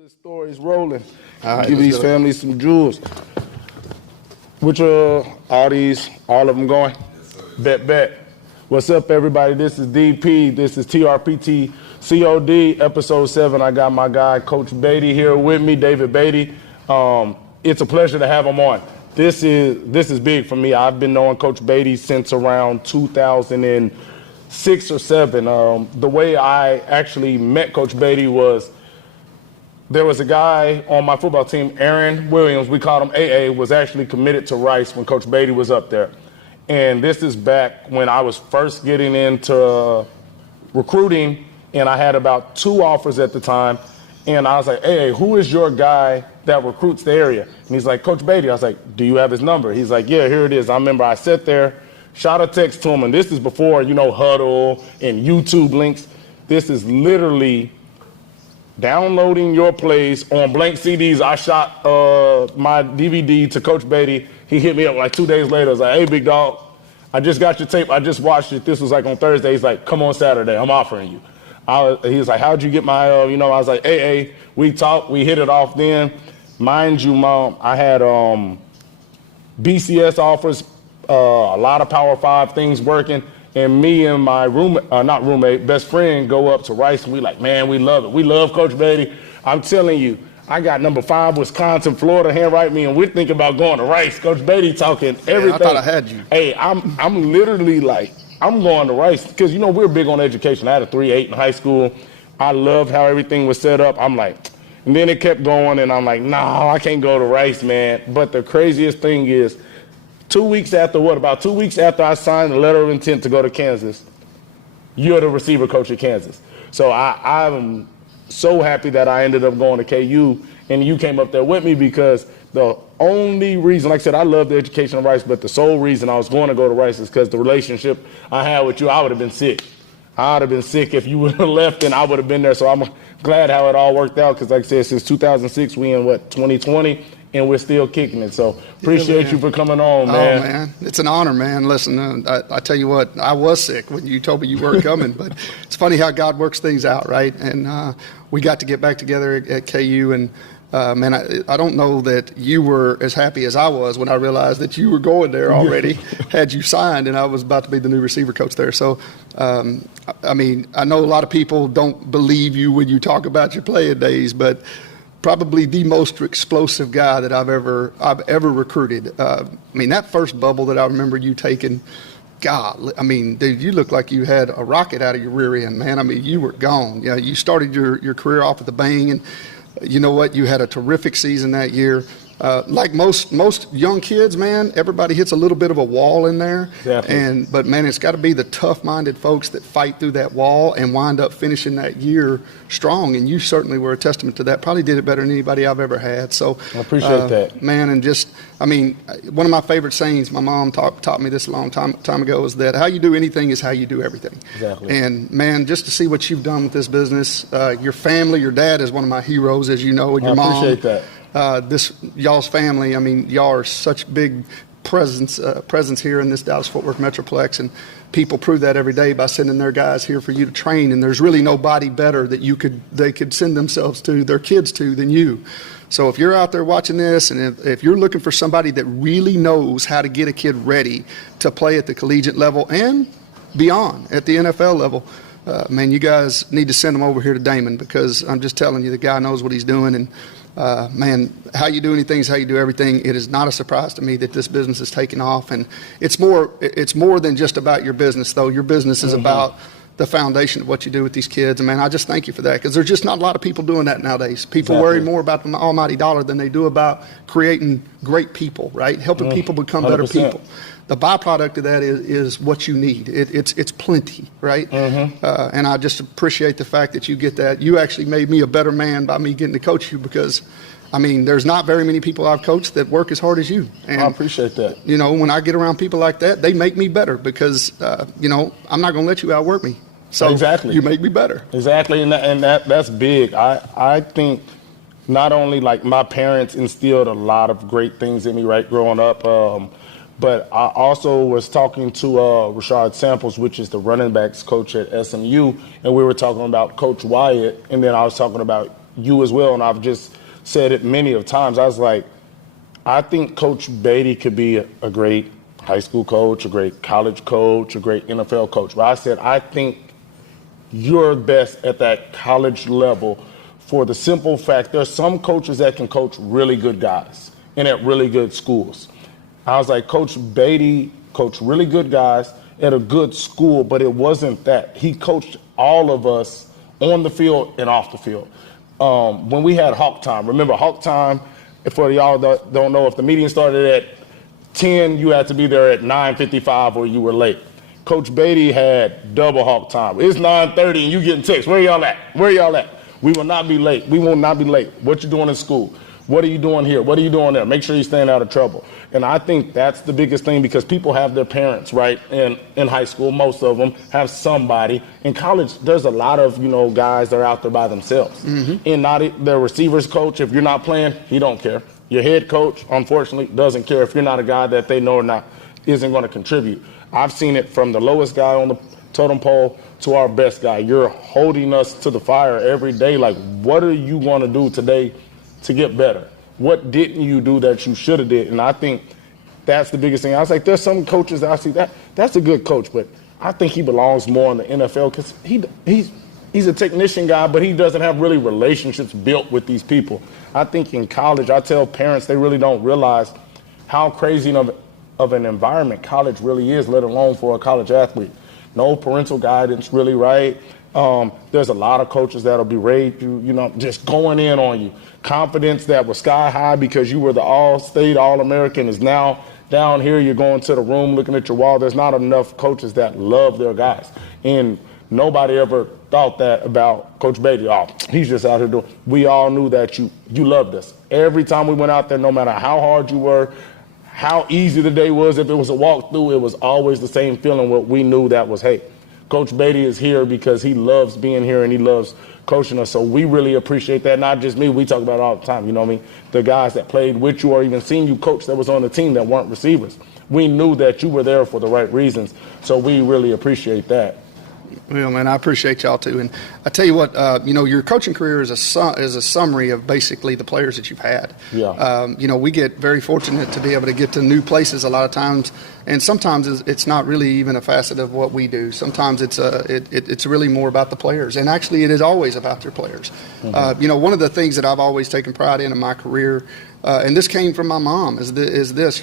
Good stories rolling. All right, Give these families some jewels. Which all of them going? Yes, bet. What's up, everybody? This is DP. This is TRPT COD episode 7. I got my guy Coach Beaty here with me, David Beaty. It's a pleasure to have him on. This is big for me. I've been knowing Coach Beaty since around 2006 or 7. The way I actually met Coach Beaty was there was a guy on my football team, Aaron Williams, we called him AA, was actually committed to Rice when Coach Beaty was up there. And this is back when I was first getting into recruiting, and I had about 2 offers at the time. And I was like, hey, who is your guy that recruits the area? And he's like, Coach Beaty. I was like, do you have his number? He's like, yeah, here it is. I remember I sat there, shot a text to him, and this is before, Huddle and YouTube links. This is literally downloading your plays on blank CDs. I shot my DVD to Coach Beaty. He hit me up like 2 days later. I was like, hey, big dog, I just got your tape. I just watched it. This was like on Thursday. He's like, come on Saturday. I'm offering you. He was like, how'd you get my, I was like, hey, we talked. We hit it off then. Mind you, Mom, I had BCS offers, a lot of Power 5 things working. And me and my best friend go up to Rice, and we like, man, we love it. We love Coach Beaty. I'm telling you, I got number 5, Wisconsin, Florida, handwrite me, and we're thinking about going to Rice. Coach Beaty talking everything. I thought I had you. Hey, I'm literally like, I'm going to Rice because, we're big on education. I had a 3.8 in high school. I loved how everything was set up. I'm like, and then it kept going, and I'm like, no, I can't go to Rice, man. But the craziest thing is, about 2 weeks after I signed the letter of intent to go to Kansas, you're the receiver coach at Kansas. So I'm so happy that I ended up going to KU, and you came up there with me because the only reason, like I said, I love the education of Rice, but the sole reason I was going to go to Rice is because the relationship I had with you, I would have been sick. I would have been sick if you would have left, and I would have been there. So I'm glad how it all worked out because, like I said, since 2006, we in, 2020? And we're still kicking it. So appreciate you for coming on, man. Oh, man. It's an honor, man. Listen, I tell you what, I was sick when you told me you weren't coming. But it's funny how God works things out, right? And we got to get back together at KU. And, man, I don't know that you were as happy as I was when I realized that you were going there already, had you signed, and I was about to be the new receiver coach there. So, I mean, I know a lot of people don't believe you when you talk about your playing days, but probably the most explosive guy that I've ever recruited. I mean, that first bubble that I remember you taking, God, I mean, dude, you looked like you had a rocket out of your rear end, man. I mean, you were gone. Yeah, you started your career off with a bang, and you know what? You had a terrific season that year. Like most young kids, man, everybody hits a little bit of a wall in there. Exactly. But man, it's got to be the tough-minded folks that fight through that wall and wind up finishing that year strong. And you certainly were a testament to that. Probably did it better than anybody I've ever had. So I appreciate that, man. And just, I mean, one of my favorite sayings, my mom taught me this a long time ago, is that how you do anything is how you do everything. Exactly. And man, just to see what you've done with this business, your family, your dad is one of my heroes, as you know, and your mom. I appreciate that. Y'all's family, I mean, y'all are such big presence here in this Dallas-Fort Worth Metroplex, and people prove that every day by sending their guys here for you to train, and there's really nobody better that they could send themselves to, their kids to, than you. So if you're out there watching this, and if you're looking for somebody that really knows how to get a kid ready to play at the collegiate level and beyond, at the NFL level, man, you guys need to send them over here to Damon, because I'm just telling you, the guy knows what he's doing. And man, how you do anything is how you do everything. It is not a surprise to me that this business is taking off, and it's more than just about your business, though. Your business is about the foundation of what you do with these kids, and man, I just thank you for that, because there's just not a lot of people doing that nowadays. People worry more about the almighty dollar than they do about creating great people, right? Helping people become 100%. Better people. The byproduct of that is what you need. It's plenty, right? And I just appreciate the fact that you get that. You actually made me a better man by me getting to coach you, because, I mean, there's not very many people I've coached that work as hard as you. And, I appreciate that. When I get around people like that, they make me better, because, I'm not going to let you outwork me. So exactly. You make me better. Exactly, and that's big. I think not only like my parents instilled a lot of great things in me, right, growing up, but I also was talking to Rashard Samples, which is the running backs coach at SMU, and we were talking about Coach Wyatt, and then I was talking about you as well, and I've just said it many of times. I was like, I think Coach Beaty could be a great high school coach, a great college coach, a great NFL coach. But I said, I think you're best at that college level for the simple fact there's some coaches that can coach really good guys and at really good schools. I was like, Coach Beaty coached really good guys at a good school, but it wasn't that. He coached all of us on the field and off the field. When we had Hawk Time, remember Hawk Time, for y'all that don't know, if the meeting started at 10, you had to be there at 9:55 or you were late. Coach Beaty had double Hawk Time. It's 9:30 and you getting text. Where y'all at? Where y'all at? We will not be late. We will not be late. What you doing in school? What are you doing here? What are you doing there? Make sure you're staying out of trouble. And I think that's the biggest thing, because people have their parents, right? In high school, most of them have somebody. In college, there's a lot of, guys that are out there by themselves. And not their receivers coach, if you're not playing, he don't care. Your head coach, unfortunately, doesn't care if you're not a guy that they know or not isn't going to contribute. I've seen it from the lowest guy on the totem pole to our best guy. You're holding us to the fire every day. Like, what are you going to do today to get better? What didn't you do that you should have did? And I think that's the biggest thing. I was like, there's some coaches that I see that's a good coach, but I think he belongs more in the NFL because he's a technician guy, but he doesn't have really relationships built with these people. I think in college, I tell parents they really don't realize how crazy of an environment college really is, let alone for a college athlete. No parental guidance really, right? There's a lot of coaches that'll berate you, just going in on you. Confidence that was sky high because you were the all-state, all-American is now down here. You're going to the room looking at your wall. There's not enough coaches that love their guys. And nobody ever thought that about Coach Beaty. Oh, he's just out here doing. We all knew that you loved us. Every time we went out there, no matter how hard you were, how easy the day was, if it was a walkthrough, it was always the same feeling. What we knew that was, hey, Coach Beaty is here because he loves being here and he loves coaching us. So we really appreciate that. Not just me, we talk about it all the time. You know what I mean? The guys that played with you or even seen you coach that was on the team that weren't receivers. We knew that you were there for the right reasons. So we really appreciate that. Well, man, I appreciate y'all too. And I tell you what, your coaching career is a summary of basically the players that you've had. Yeah. We get very fortunate to be able to get to new places a lot of times, and sometimes it's not really even a facet of what we do. Sometimes it's really more about the players, and actually it is always about your players. Mm-hmm. One of the things that I've always taken pride in my career, and this came from my mom, is this.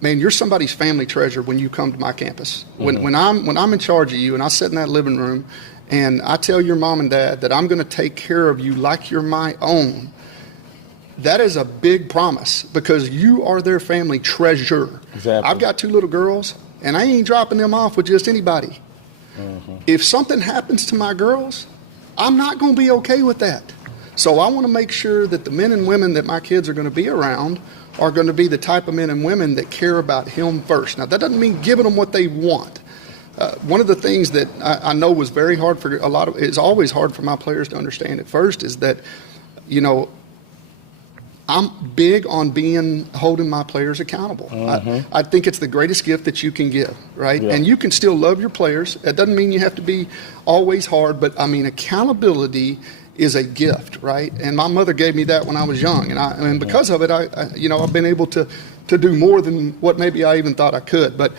Man, you're somebody's family treasure when you come to my campus. Mm-hmm. When I'm in charge of you and I sit in that living room and I tell your mom and dad that I'm going to take care of you like you're my own, that is a big promise because you are their family treasure. Exactly. I've got 2 little girls and I ain't dropping them off with just anybody. Mm-hmm. If something happens to my girls, I'm not going to be okay with that. So I want to make sure that the men and women that my kids are going to be around are going to be the type of men and women that care about him first. Now, that doesn't mean giving them what they want. One of the things that I know was very hard for it's always hard for my players to understand at first is that, I'm big on holding my players accountable. Mm-hmm. I think it's the greatest gift that you can give, right? Yeah. And you can still love your players. It doesn't mean you have to be always hard, but accountability is a gift, right? And my mother gave me that when I was young, and because of it, I've been able to do more than what maybe I even thought I could. But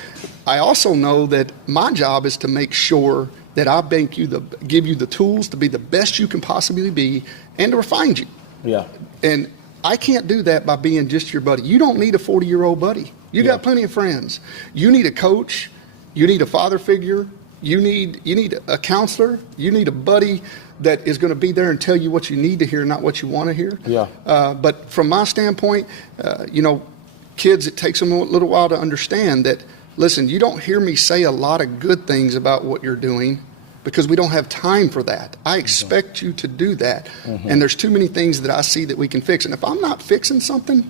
I also know that my job is to make sure that I give you the tools to be the best you can possibly be, and to refine you. Yeah. And I can't do that by being just your buddy. You don't need a 40-year-old buddy. You got plenty of friends. You need a coach. You need a father figure. You need a counselor. You need a buddy that is going to be there and tell you what you need to hear, not what you want to hear. Yeah. But from my standpoint, kids, it takes them a little while to understand that, listen, you don't hear me say a lot of good things about what you're doing because we don't have time for that. I expect you to do that. Mm-hmm. And there's too many things that I see that we can fix. And if I'm not fixing something,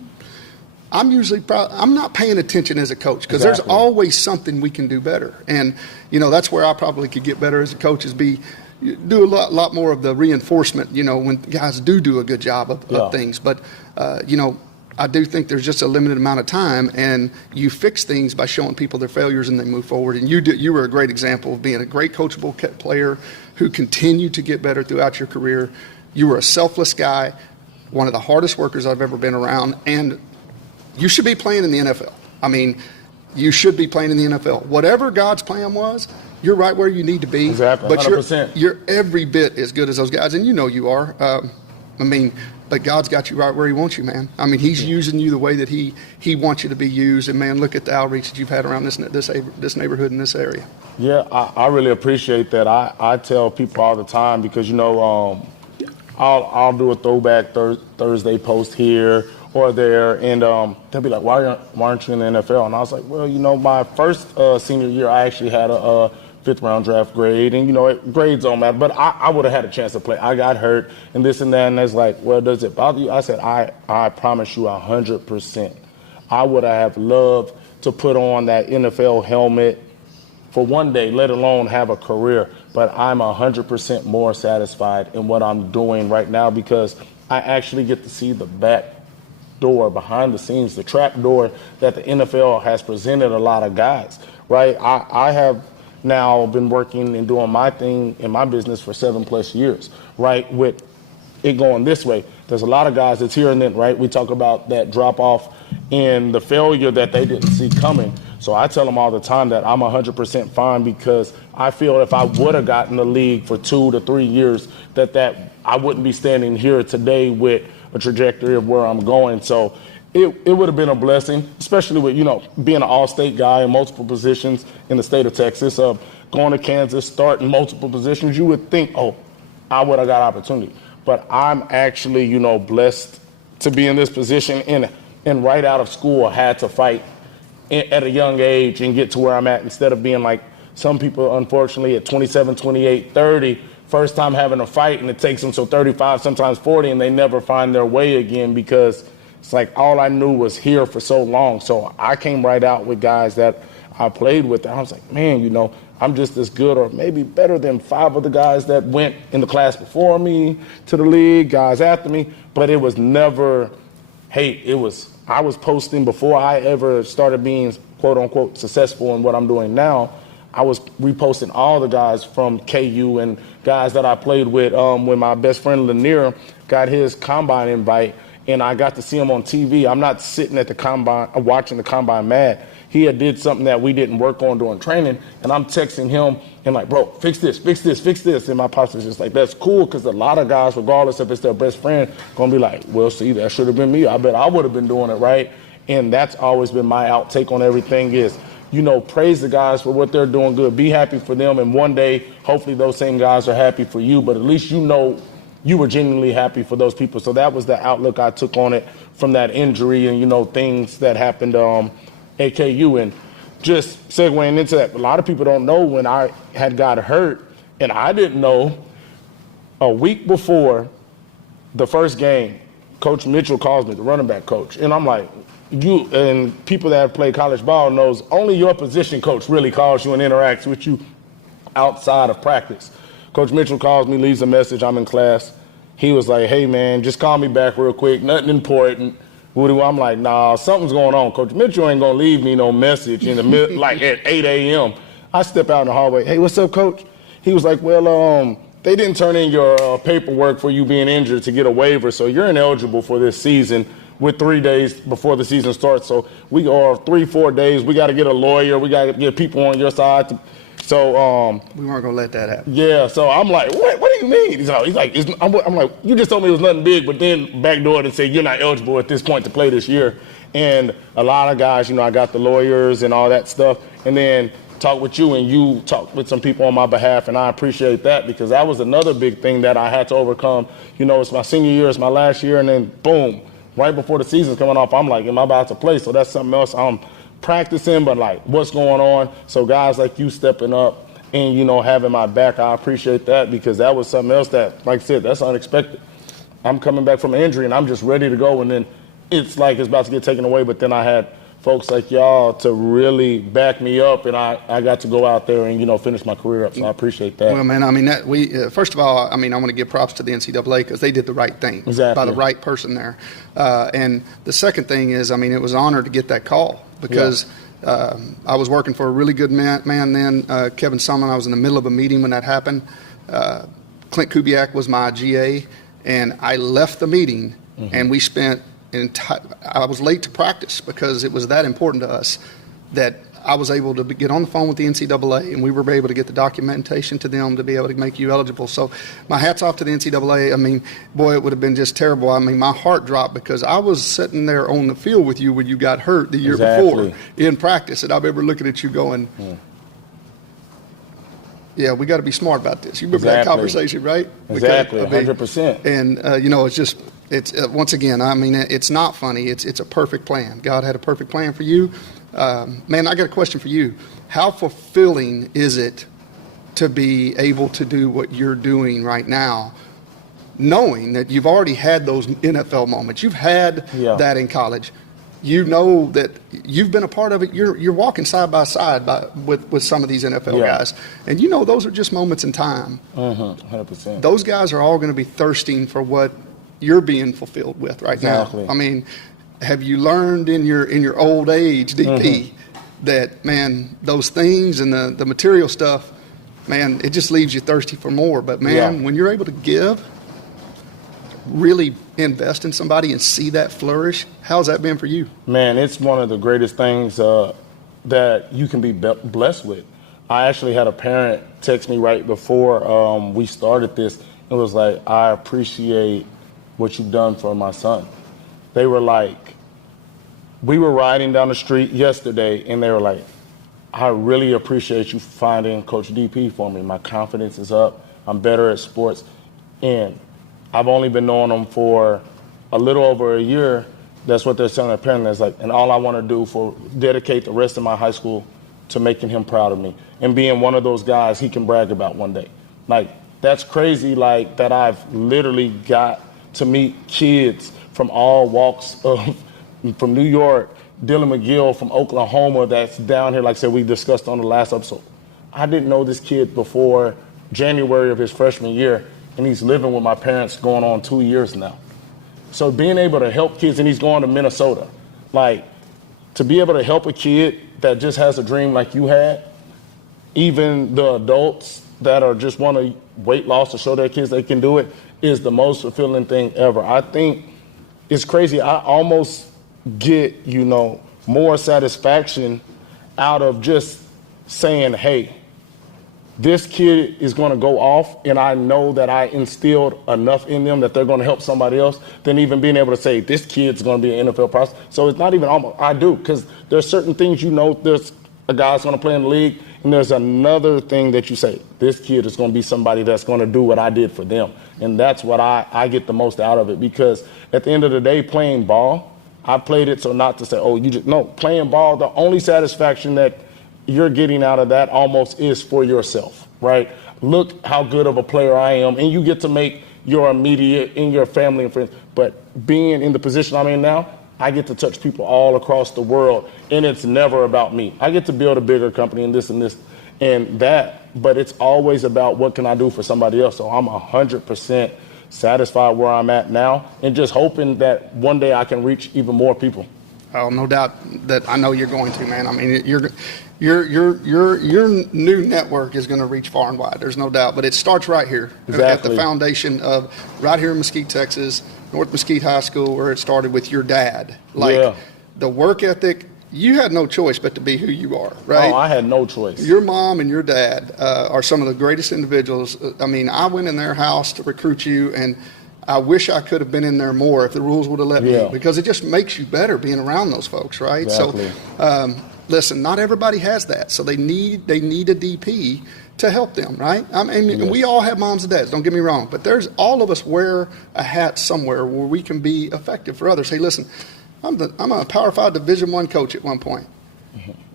I'm not paying attention as a coach because there's always something we can do better. And, that's where I probably could get better as a coach is do a lot more of the reinforcement, when guys do a good job of things. But, I do think there's just a limited amount of time, and you fix things by showing people their failures and they move forward. And you were a great example of being a great coachable player who continued to get better throughout your career. You were a selfless guy, one of the hardest workers I've ever been around, and you should be playing in the NFL. I mean, you should be playing in the NFL. Whatever God's plan was, you're right where you need to be. Exactly, 100%. But you're every bit as good as those guys, and you know you are. But God's got you right where he wants you, man. I mean, he's using you the way that he wants you to be used. And, man, look at the outreach that you've had around this neighborhood in this area. Yeah, I really appreciate that. I tell people all the time because, I'll do a throwback Thursday post here or there, and they'll be like, why aren't you in the NFL? And I was like, well, my first senior year, I actually had a fifth-round draft grade, and, grades don't matter. But I would have had a chance to play. I got hurt and this and that, and it's like, well, does it bother you? I said, I promise you 100%. I would have loved to put on that NFL helmet for one day, let alone have a career. But I'm 100% more satisfied in what I'm doing right now because I actually get to see the back door, behind the scenes, the trap door that the NFL has presented a lot of guys, right? I have now been working and doing my thing in my business for 7+ years, right? With it going this way, there's a lot of guys that's here and then, right? We talk about that drop off and the failure that they didn't see coming. So I tell them all the time that I'm 100% fine because I feel if I would have gotten the league for 2 to 3 years, that I wouldn't be standing here today with a trajectory of where I'm going. So it would have been a blessing, especially with, being an all-state guy in multiple positions in the state of Texas, going to Kansas, starting multiple positions. You would think, I would have got opportunity. But I'm actually, blessed to be in this position and right out of school I had to fight at a young age and get to where I'm at instead of being like some people, unfortunately, at 27, 28, 30, first time having a fight and it takes them till 35, sometimes 40, and they never find their way again because it's like all I knew was here for so long. So I came right out with guys that I played with. And I was like, man, I'm just as good or maybe better than 5 of the guys that went in the class before me to the league, guys after me. But it was never, I was posting before I ever started being, quote unquote, successful in what I'm doing now. I was reposting all the guys from KU and guys that I played with when my best friend Lanier got his combine invite and I got to see him on TV. I'm not sitting at the combine watching the combine mad. He had did something that we didn't work on during training, and I'm texting him and like, bro, fix this. And my pops was just like, that's cool, because a lot of guys, regardless if it's their best friend, gonna be like, well, see, that should have been me. I bet I would have been doing it, right? And that's always been my outtake on everything is, praise the guys for what they're doing good. Be happy for them, and one day, hopefully those same guys are happy for you, but at least you were genuinely happy for those people. So that was the outlook I took on it from that injury and, things that happened AKU. And just segueing into that, a lot of people don't know when I had got hurt, and I didn't know a week before the first game, Coach Mitchell calls me, the running back coach. And I'm like, you and people that have played college ball knows only your position coach really calls you and interacts with you outside of practice. Coach Mitchell calls me, leaves a message, I'm in class. He was like, hey, man, just call me back real quick, nothing important. I'm like, nah, something's going on. Coach Mitchell ain't going to leave me no message in the middle, like at 8 a.m. I step out in the hallway. Hey, what's up, Coach? He was like, well, they didn't turn in your paperwork for you being injured to get a waiver, so you're ineligible for this season with 3 days before the season starts. So we are 3-4 days. We got to get a lawyer. We got to get people on your side. So we weren't going to let that happen. Yeah, so I'm like, what do you mean? He's like, I'm like, you just told me it was nothing big, but then backdoored and said you're not eligible at this point to play this year. And a lot of guys, I got the lawyers and all that stuff, and then talk with you, and you talk with some people on my behalf, and I appreciate that because that was another big thing that I had to overcome. It's my senior year, it's my last year, and then boom, right before the season's coming off, I'm like, am I about to play? So that's something else I'm practicing, but like what's going on. So guys like you stepping up and having my back, I appreciate that because that was something else that, like I said, that's unexpected. I'm coming back from an injury and I'm just ready to go, and then it's like it's about to get taken away, but then I had folks like y'all to really back me up, and I got to go out there and finish my career up, so I appreciate that. Well, man, I mean, first of all, I want to give props to the NCAA because they did the right thing by the right person there. And the second thing is, it was an honor to get that call because I was working for a really good man then, Kevin Sumlin. I was in the middle of a meeting when that happened. Clint Kubiak was my GA, And I left the meeting, and we spent, I was late to practice because it was that important to us that I was able to get on the phone with the NCAA, and we were able to get the documentation to them to be able to make you eligible. So my hat's off to the NCAA. I mean, boy, it would have been just terrible. I mean, my heart dropped because I was sitting there on the field with you when you got hurt the year before in practice, and I remember looking at you going, yeah, we got to be smart about this. You remember that conversation, right? Exactly, 100%. And, you know, it's once again, I mean, it's not funny. It's a perfect plan. God had a perfect plan for you. Man, I got a question for you. How fulfilling is it to be able to do what you're doing right now, knowing that you've already had those NFL moments? You've had that in college. You know that you've been a part of it. You're walking side by side with some of these NFL guys, and you know those are just moments in time. 100%. Those guys are all going to be thirsting for what you're being fulfilled with right now. I mean, have you learned in your old age, DP, that, man, those things and the material stuff, man, it just leaves you thirsty for more. But, man, when you're able to give, really invest in somebody and see that flourish, how's that been for you? Man, it's one of the greatest things that you can be blessed with. I actually had a parent text me right before we started this. It was like, I appreciate what you've done for my son. They were like, we were riding down the street yesterday, and they were like, I really appreciate you finding Coach DP for me. My confidence is up. I'm better at sports. And I've only been knowing them for a little over a year. That's what they're telling their parents. It's like, and all I want to do dedicate the rest of my high school to making him proud of me and being one of those guys he can brag about one day. Like, that's crazy, like, that I've literally got to meet kids from all walks from New York, Dylan McGill from Oklahoma that's down here, like I said, we discussed on the last episode. I didn't know this kid before January of his freshman year, and he's living with my parents going on 2 years now. So being able to help kids, and he's going to Minnesota, like, to be able to help a kid that just has a dream like you had, even the adults that are just want to weight loss to show their kids they can do it, is the most fulfilling thing ever. I think it's crazy. I almost get, more satisfaction out of just saying, hey, this kid is going to go off, and I know that I instilled enough in them that they're going to help somebody else, than even being able to say, this kid's going to be an NFL prospect. So it's not even almost, I do, because there's certain things there's a guy's going to play in the league, and there's another thing that you say, this kid is going to be somebody that's going to do what I did for them. And that's what I get the most out of it, because at the end of the day, playing ball, I played it so not to say, playing ball, the only satisfaction that you're getting out of that almost is for yourself, right? Look how good of a player I am, and you get to make your immediate and your family and friends. But being in the position I'm in now, I get to touch people all across the world, and it's never about me. I get to build a bigger company and this and that, but it's always about what can I do for somebody else. So I'm 100% satisfied where I'm at now, and just hoping that one day I can reach even more people. Oh, no doubt that I know you're going to, man. I mean, your new network is going to reach far and wide. There's no doubt. But it starts right here at the foundation of right here in Mesquite, Texas, North Mesquite High School, where it started with your dad. The work ethic, you had no choice but to be who you are, right? Oh, I had no choice. Your mom and your dad are some of the greatest individuals. I mean, I went in their house to recruit you, and I wish I could have been in there more if the rules would have let me, because it just makes you better being around those folks, right? Exactly. So, listen, not everybody has that, so they need a DP to help them, right? I mean, we all have moms and dads, don't get me wrong, but all of us wear a hat somewhere where we can be effective for others. Hey, listen, I'm a Power 5 Division I coach at one point.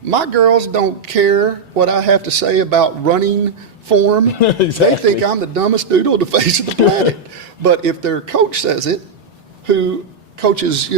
My girls don't care what I have to say about running form. Exactly. They think I'm the dumbest dude on the face of the planet. But if their coach says it, who coaches,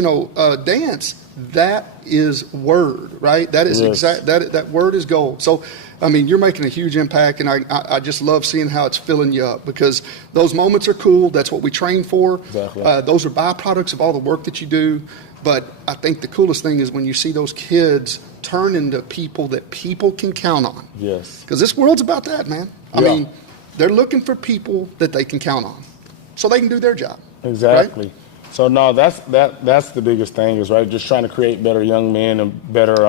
dance, that is word, right? That is that word is gold. So, I mean, you're making a huge impact, and I just love seeing how it's filling you up, because those moments are cool. That's what we train for. Exactly. Those are byproducts of all the work that you do. But I think the coolest thing is when you see those kids turn into people that people can count on. Yes. Because this world's about that, man. I mean, they're looking for people that they can count on. so they can do their job. Exactly. Right? So no, that's the biggest thing is right. Just trying to create better young men and better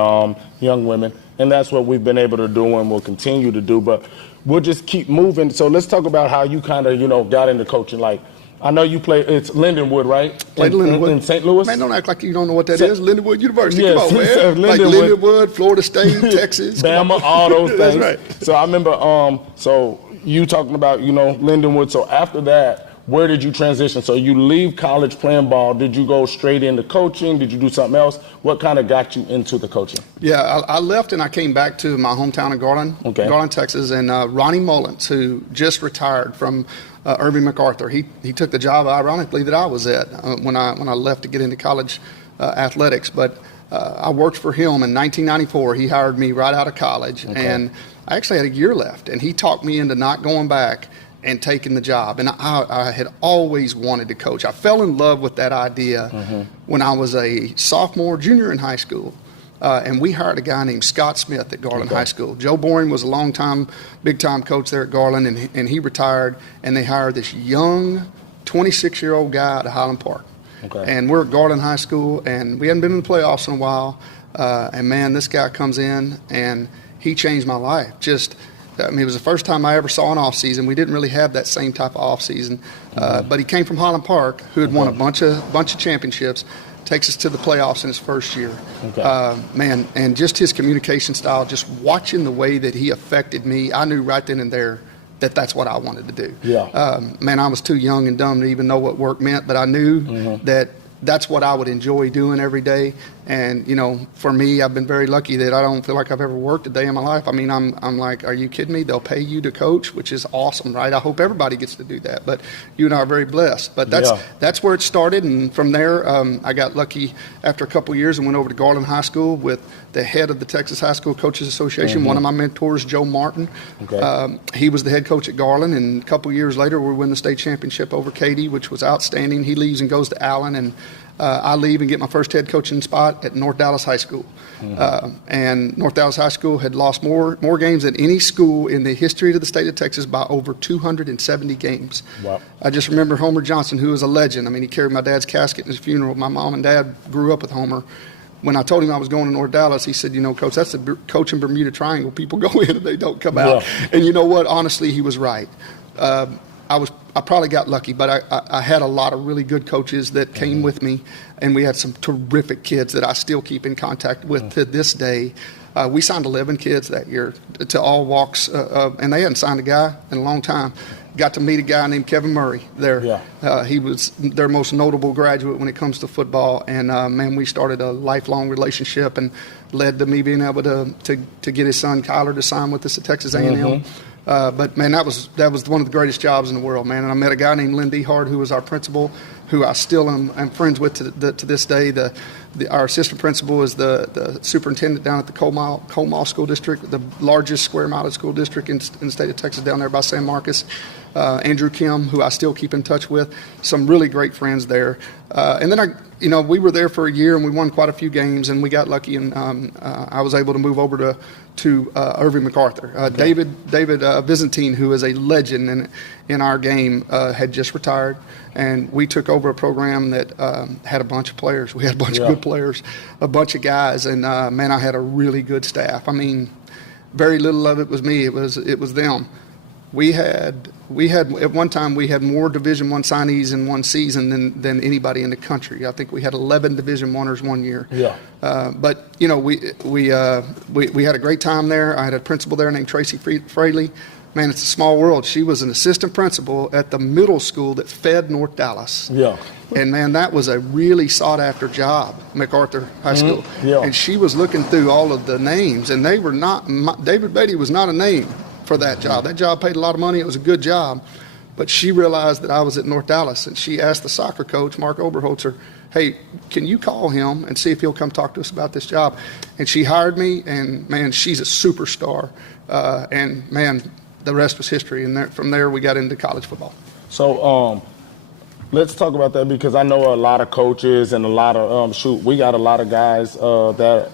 young women, and that's what we've been able to do and will continue to do. But we'll just keep moving. So let's talk about how you kind of got into coaching. Like I know you play. It's Lindenwood, right? Played Lindenwood in St. Louis. Man, don't act like you don't know what that is. Lindenwood University. Yes, Come on, man. Like Lindenwood, Florida State, Texas, Bama, all those things. That's right. So I remember. So you talking about Lindenwood. So after that, where did you transition? So you leave college playing ball. Did you go straight into coaching? Did you do something else? What kind of got you into the coaching? Yeah, I left and I came back to my hometown of Garland, Garland, Texas, and Ronnie Mullins, who just retired from Irving MacArthur. He took the job, ironically, that I was at when I left to get into college athletics. But I worked for him in 1994. He hired me right out of college, and I actually had a year left, and he talked me into not going back and taking the job. And I had always wanted to coach. I fell in love with that idea when I was a sophomore, junior in high school. And we hired a guy named Scott Smith at Garland High School. Joe Boring was a long-time, big-time coach there at Garland, and he retired. And they hired this young, 26-year-old guy out of Highland Park. And we're at Garland High School, and we hadn't been in the playoffs in a while. And, man, this guy comes in, and he changed my life. It was the first time I ever saw an off season. We didn't really have that same type of off season, but he came from Highland Park, who had won a bunch of championships. Takes us to the playoffs in his first year. Man, and just his communication style, just watching the way that he affected me, I knew right then and there that that's what I wanted to do. Man, I was too young and dumb to even know what work meant, but I knew that that's what I would enjoy doing every day. And, for me, I've been very lucky that I don't feel like I've ever worked a day in my life. I mean, I'm like, are you kidding me? They'll pay you to coach, which is awesome, right? I hope everybody gets to do that. But you and I are very blessed. But that's where it started. And from there, I got lucky after a couple of years and went over to Garland High School with the head of the Texas High School Coaches Association, one of my mentors, Joe Martin. He was the head coach at Garland. And a couple of years later, we win the state championship over Katy, which was outstanding. He leaves and goes to Allen. And I leave and get my first head coaching spot at North Dallas High School. And North Dallas High School had lost more games than any school in the history of the state of Texas by over 270 games. Wow. I just remember Homer Johnson, who was a legend. I mean, he carried my dad's casket in his funeral. My mom and dad grew up with Homer. When I told him I was going to North Dallas, he said, Coach, that's the coaching Bermuda Triangle. People go in and they don't come out. And you know what? Honestly, he was right. I probably got lucky, but I had a lot of really good coaches that came with me, and we had some terrific kids that I still keep in contact with to this day. We signed 11 kids that year to all walks, and they hadn't signed a guy in a long time. Got to meet a guy named Kevin Murray there. He was their most notable graduate when it comes to football, and man, we started a lifelong relationship and led to me being able to get his son Kyler to sign with us at Texas A&M. But, man, that was one of the greatest jobs in the world, man. And I met a guy named Lynn Dehard, who was our principal, who I still am friends with to this day. Our assistant principal is the superintendent down at the Coal Mile School District, the largest square-mileage school district in the state of Texas down there by San Marcos. Andrew Kim, who I still keep in touch with, some really great friends there. And then we were there for a year and we won quite a few games, and we got lucky, and I was able to move over to Irving MacArthur. David Byzantine, who is a legend in our game, had just retired, and we took over a program that had a bunch of players. We had a bunch of good players, a bunch of guys, and man, I had a really good staff. I mean, very little of it was me. It was them. We had at one time we had more Division I signees in one season than anybody in the country. I think we had 11 Division Iers one year. But we had a great time there. I had a principal there named Tracy Fraley. Man, it's a small world. She was an assistant principal at the middle school that fed North Dallas. And man, that was a really sought after job, MacArthur High School. And she was looking through all of the names, and they were not. David Beaty was not a name for that job. That job paid a lot of money. It was a good job. But she realized that I was at North Dallas, and she asked the soccer coach, Mark Oberholzer, hey, can you call him and see if he'll come talk to us about this job? And she hired me, and, man, she's a superstar. And, man, the rest was history. And from there, we got into college football. So let's talk about that, because I know a lot of coaches and a lot of we got a lot of guys that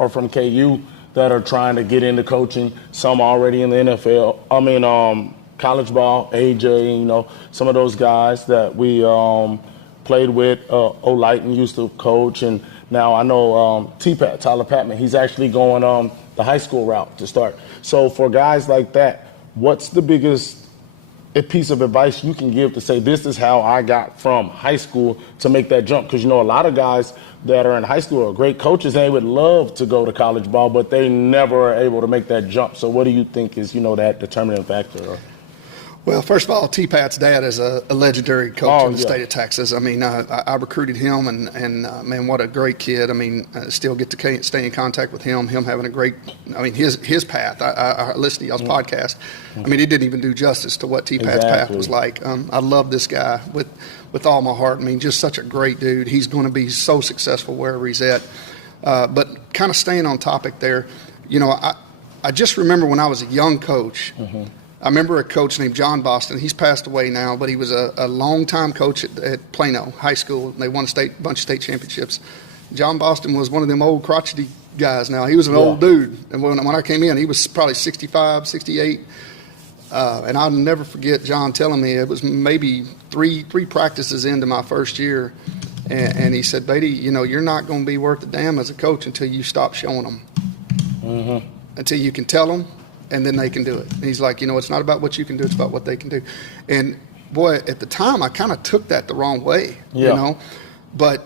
are from KU that are trying to get into coaching. Some already in the NFL. I mean, college ball, AJ, some of those guys that we played with. O'Lighton used to coach, and now I know T-Pat, Tyler Patman, he's actually going the high school route to start. So for guys like that, what's the biggest piece of advice you can give to say, this is how I got from high school to make that jump? Because, a lot of guys that are in high school are great coaches, and they would love to go to college ball, but they never are able to make that jump. So what do you think is, that determining factor? Well, first of all, T-Pat's dad is a legendary coach in the state of Texas. I mean, I recruited him, and man, what a great kid. I mean, I still get to stay in contact with him having a great, his path. I listened to y'all's podcast. I mean, it didn't even do justice to what T-Pat's path was like. I love this guy with all my heart. I mean, just such a great dude. He's going to be so successful wherever he's at. But kind of staying on topic there, I just remember when I was a young coach, I remember a coach named John Boston. He's passed away now, but he was a long-time coach at Plano High School. They won a bunch of state championships. John Boston was one of them old crotchety guys now. He was an old dude. And when I came in, he was probably 65, 68. And I'll never forget John telling me, it was maybe three practices into my first year, and he said, Beaty, you're not going to be worth a damn as a coach until you stop showing them. Until you can tell them, and then they can do it. And he's like, it's not about what you can do, it's about what they can do. And boy, at the time, I kind of took that the wrong way, But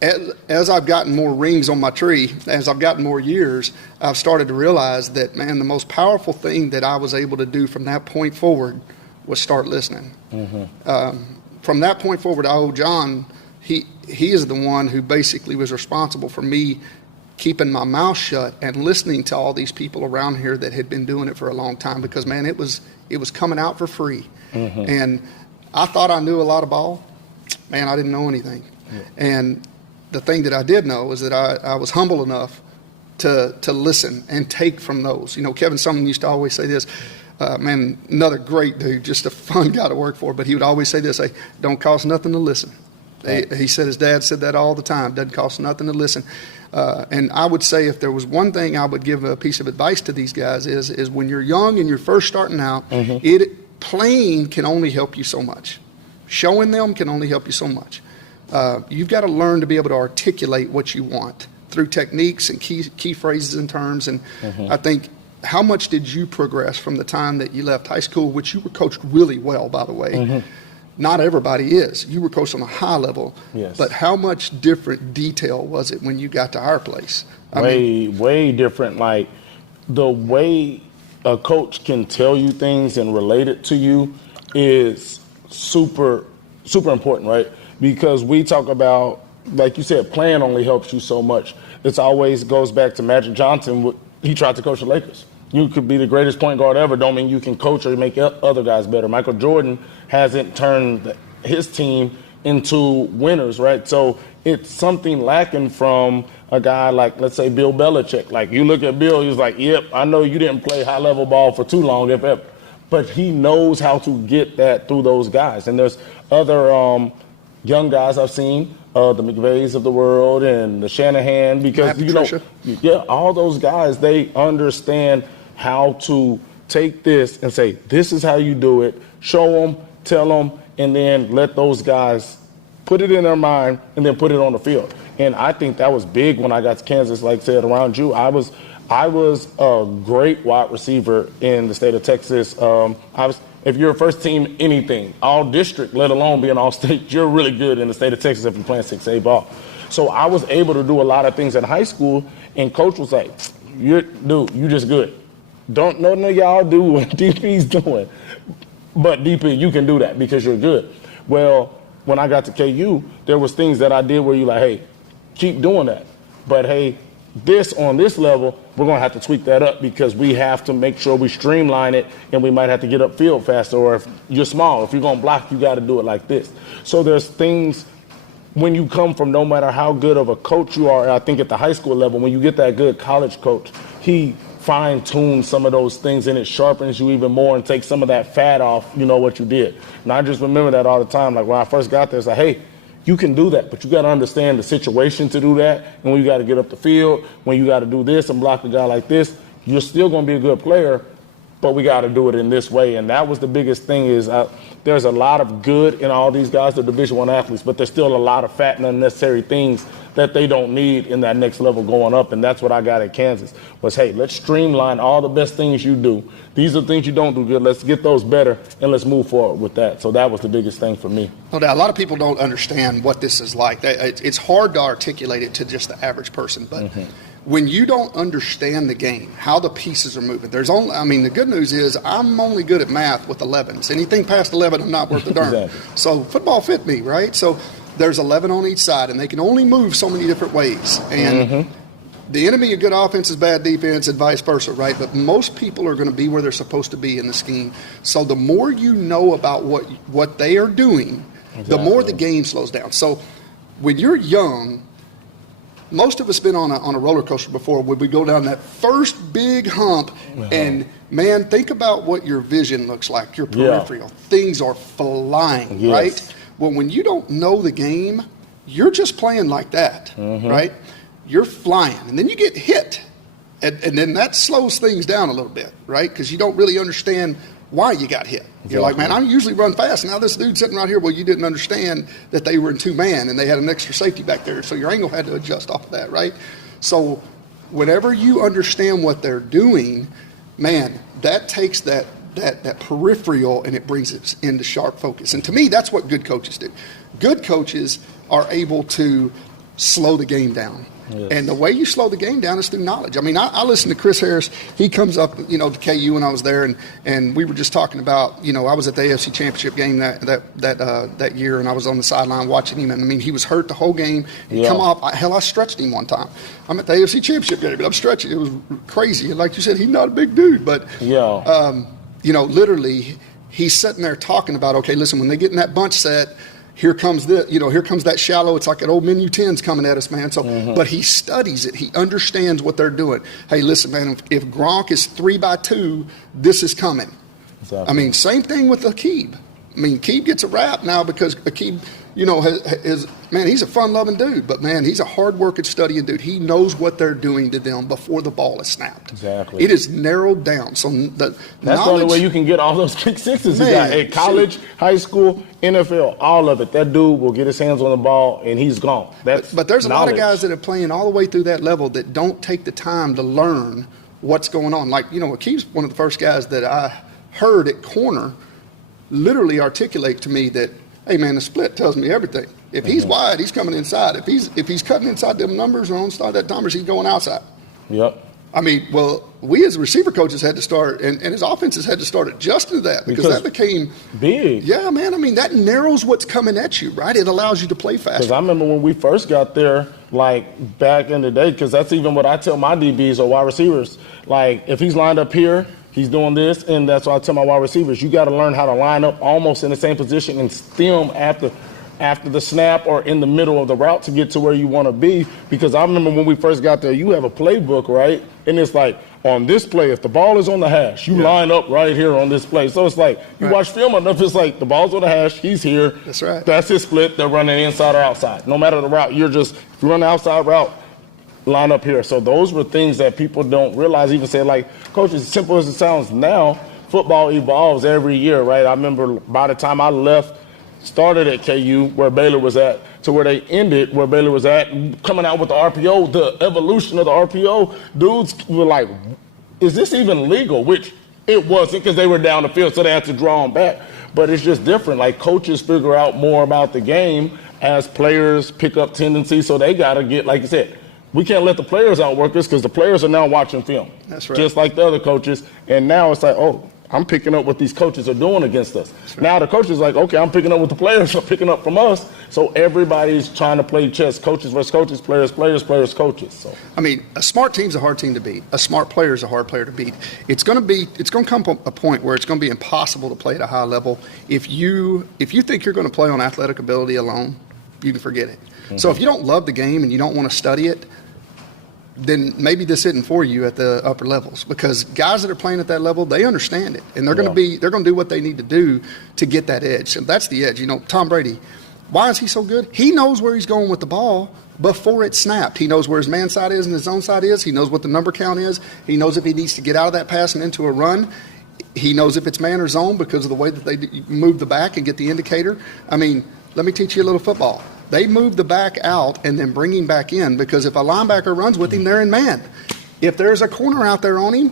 as I've gotten more rings on my tree, as I've gotten more years, I've started to realize that, man, the most powerful thing that I was able to do from that point forward was start listening. From that point forward, I owe John, he is the one who basically was responsible for me keeping my mouth shut and listening to all these people around here that had been doing it for a long time, because, man, it was coming out for free. And I thought I knew a lot of ball. Man, I didn't know anything. And the thing that I did know is that I was humble enough to listen and take from those. Kevin Sumlin used to always say this, man, another great dude, just a fun guy to work for, but he would always say this, don't cost nothing to listen. He said his dad said that all the time, doesn't cost nothing to listen. And I would say, if there was one thing I would give a piece of advice to these guys is when you're young and you're first starting out, playing can only help you so much. Showing them can only help you so much. You've got to learn to be able to articulate what you want through techniques and key phrases and terms. And I think, how much did you progress from the time that you left high school, which you were coached really well, by the way? Not everybody is. You were coached on a high level. Yes. But how much different detail was it when you got to our place? Way different. Like, the way a coach can tell you things and relate it to you is super, super important, right? Because we talk about, like you said, playing only helps you so much. It always goes back to Magic Johnson. He tried to coach the Lakers. You could be the greatest point guard ever, don't mean you can coach or make other guys better. Michael Jordan hasn't turned his team into winners, right? So it's something lacking from a guy like, let's say, Bill Belichick. Like, you look at Bill, he's like, yep, I know you didn't play high-level ball for too long, if ever. But he knows how to get that through those guys. And there's other young guys I've seen, the McVays of the world and the Shanahan, because, all those guys, they understand how to take this and say, this is how you do it, show them, tell them, and then let those guys put it in their mind and then put it on the field. And I think that was big when I got to Kansas. Like I said, around you, I was a great wide receiver in the state of Texas. If you're a first team anything, all district, let alone being all state, you're really good in the state of Texas if you're playing 6A ball. So I was able to do a lot of things in high school, and coach was like, you just good. Don't know none of y'all do what DP's doing. But DP, you can do that because you're good. Well, when I got to KU, there was things that I did where you like, hey, keep doing that. But hey, on this level, we're going to have to tweak that up because we have to make sure we streamline it, and we might have to get upfield faster. Or if you're small, if you're going to block, you got to do it like this. So there's things when you come from, no matter how good of a coach you are, I think at the high school level, when you get that good college coach, he fine-tunes some of those things, and it sharpens you even more and takes some of that fat off, what you did. And I just remember that all the time. Like, when I first got there, it's like, hey, you can do that, but you got to understand the situation to do that. And when you got to get up the field, when you got to do this and block a guy like this, you're still going to be a good player, but we got to do it in this way. And that was the biggest thing is there's a lot of good in all these guys, the Division I athletes, but there's still a lot of fat and unnecessary things that they don't need in that next level going up. And that's what I got at Kansas was, hey, let's streamline all the best things you do. These are things you don't do good. Let's get those better, and let's move forward with that. So that was the biggest thing for me. No doubt. A lot of people don't understand what this is like. It's hard to articulate it to just the average person, but when you don't understand the game, how the pieces are moving, the good news is I'm only good at math with 11s. Anything past 11, I'm not worth a darn. Exactly. So football fit me, right? So there's 11 on each side, and they can only move so many different ways. And the enemy of good offense is bad defense and vice versa, right? But most people are going to be where they're supposed to be in the scheme. So the more you know about what they are doing, the more the game slows down. So when you're young, most of us been on a roller coaster before where we go down that first big hump and, man, think about what your vision looks like, your peripheral. Things are flying, right? Well, when you don't know the game, you're just playing like that, right? You're flying, and then you get hit, and then that slows things down a little bit, right? Because you don't really understand why you got hit. You're like, man, I usually run fast. Now this dude's sitting right here. Well, you didn't understand that they were in two-man, and they had an extra safety back there, so your angle had to adjust off of that, right? So whenever you understand what they're doing, man, that takes that peripheral and it brings it into sharp focus. And to me, that's what good coaches do. Good coaches are able to slow the game down. Yes. And the way you slow the game down is through knowledge. I mean, I listened to Chris Harris. He comes up, to KU when I was there, and we were just talking about, I was at the AFC Championship game that year, and I was on the sideline watching him. And I mean, he was hurt the whole game. He come off. I stretched him one time. I'm at the AFC Championship game, but I'm stretching. It was crazy. And like you said, he's not a big dude, but literally, he's sitting there talking about, okay, listen, when they get in that bunch set, here comes that shallow. It's like an old menu 10's coming at us, man. So, but he studies it. He understands what they're doing. Hey, listen, man, if Gronk is 3-by-2, this is coming. Exactly. I mean, same thing with Aqib. I mean, Aqib gets a rap now because Aqib, he's a fun-loving dude, but, man, he's a hard-working, studying dude. He knows what they're doing to them before the ball is snapped. Exactly. It is narrowed down. So that's the only way you can get all those kick sixes he got at college, high school, NFL, all of it. That dude will get his hands on the ball, and he's gone. But there's a lot of guys that are playing all the way through that level that don't take the time to learn what's going on. Like, Aqib's one of the first guys that I heard at corner literally articulate to me that, hey, man, the split tells me everything. If he's wide, he's coming inside. If he's cutting inside them numbers or on inside that numbers, he's going outside. Yep. I mean, well, we as receiver coaches had to start, and his offenses had to start adjusting to that because that became big. Yeah, man. I mean, that narrows what's coming at you, right? It allows you to play faster. Because I remember when we first got there, like back in the day, because that's even what I tell my DBs or wide receivers. Like, if he's lined up here, he's doing this, and that's what I tell my wide receivers. You got to learn how to line up almost in the same position and stem after the snap or in the middle of the route to get to where you want to be. Because I remember when we first got there, you have a playbook, right? And it's like, on this play, if the ball is on the hash, you line up right here on this play. So it's like, you watch film enough, it's like, the ball's on the hash, he's here. That's right. That's his split, they're running inside or outside. No matter the route, if you run the outside route, line up here. So those were things that people don't realize, even say, like, Coach, as simple as it sounds now, football evolves every year, right? I remember by the time I started at KU, where Baylor was at, to where they ended, where Baylor was at, coming out with the RPO, the evolution of the RPO, dudes were like, is this even legal? Which it wasn't, because they were down the field, so they had to draw them back. But it's just different. Like, coaches figure out more about the game as players pick up tendencies, so they got to get, like you said, we can't let the players outwork us because the players are now watching film. That's right. Just like the other coaches. And now it's like, oh, I'm picking up what these coaches are doing against us. Right. Now the coach is like, okay, I'm picking up what the players are picking up from us. So everybody's trying to play chess, coaches versus coaches, players, coaches. So I mean, a smart team's a hard team to beat. A smart player is a hard player to beat. It's going to come a point where it's going to be impossible to play at a high level. If you think you're going to play on athletic ability alone, you can forget it. Mm-hmm. So if you don't love the game and you don't want to study it, then maybe this isn't for you at the upper levels, because guys that are playing at that level, they understand it, and they're going to do what they need to do to get that edge. And that's the edge. Tom Brady, why is he so good? He knows where he's going with the ball before it's snapped. He knows where his man side is and his zone side is. He knows what the number count is. He knows if he needs to get out of that pass and into a run. He knows if it's man or zone because of the way that they move the back and get the indicator. I mean, let me teach you a little football. They move the back out and then bring him back in because if a linebacker runs with him, they're in man. If there's a corner out there on him,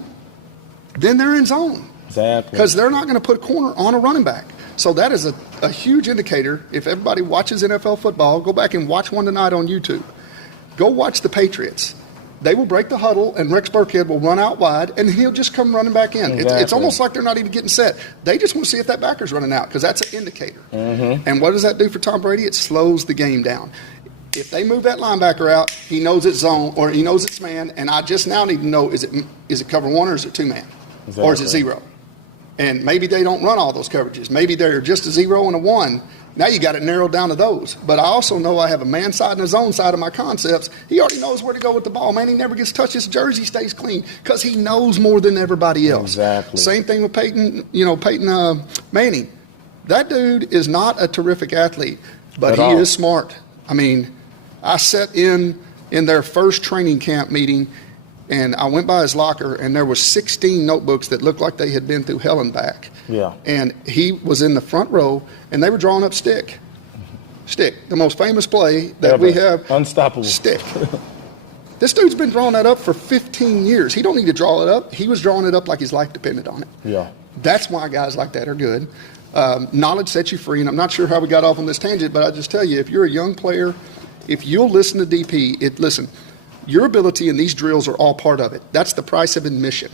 then they're in zone. Exactly. Because they're not going to put corner on a running back. So that is a huge indicator. If everybody watches NFL football, go back and watch one tonight on YouTube. Go watch the Patriots. They will break the huddle, and Rex Burkhead will run out wide, and he'll just come running back in. Exactly. It's almost like they're not even getting set. They just want to see if that backer's running out because that's an indicator. Mm-hmm. And what does that do for Tom Brady? It slows the game down. If they move that linebacker out, he knows it's zone or he knows it's man, and I just now need to know, is it cover one or is it two man? Exactly. Or is it zero? And maybe they don't run all those coverages. Maybe they're just a 0 and a 1. Now you got it narrowed down to those. But I also know I have a man side and a zone side of my concepts. He already knows where to go with the ball. Man, he never gets touched. His jersey stays clean because he knows more than everybody else. Exactly. Same thing with Peyton Manning. That dude is not a terrific athlete, but he is smart. I mean, I sat in their first training camp meeting, and I went by his locker, and there was 16 notebooks that looked like they had been through hell and back. Yeah. And he was in the front row, and they were drawing up stick. Stick, the most famous play that we have. Unstoppable. Stick. This dude's been drawing that up for 15 years. He don't need to draw it up. He was drawing it up like his life depended on it. Yeah. That's why guys like that are good. Knowledge sets you free, and I'm not sure how we got off on this tangent, but I just tell you, if you're a young player, if you'll listen to DP, listen, your ability in these drills are all part of it. That's the price of admission.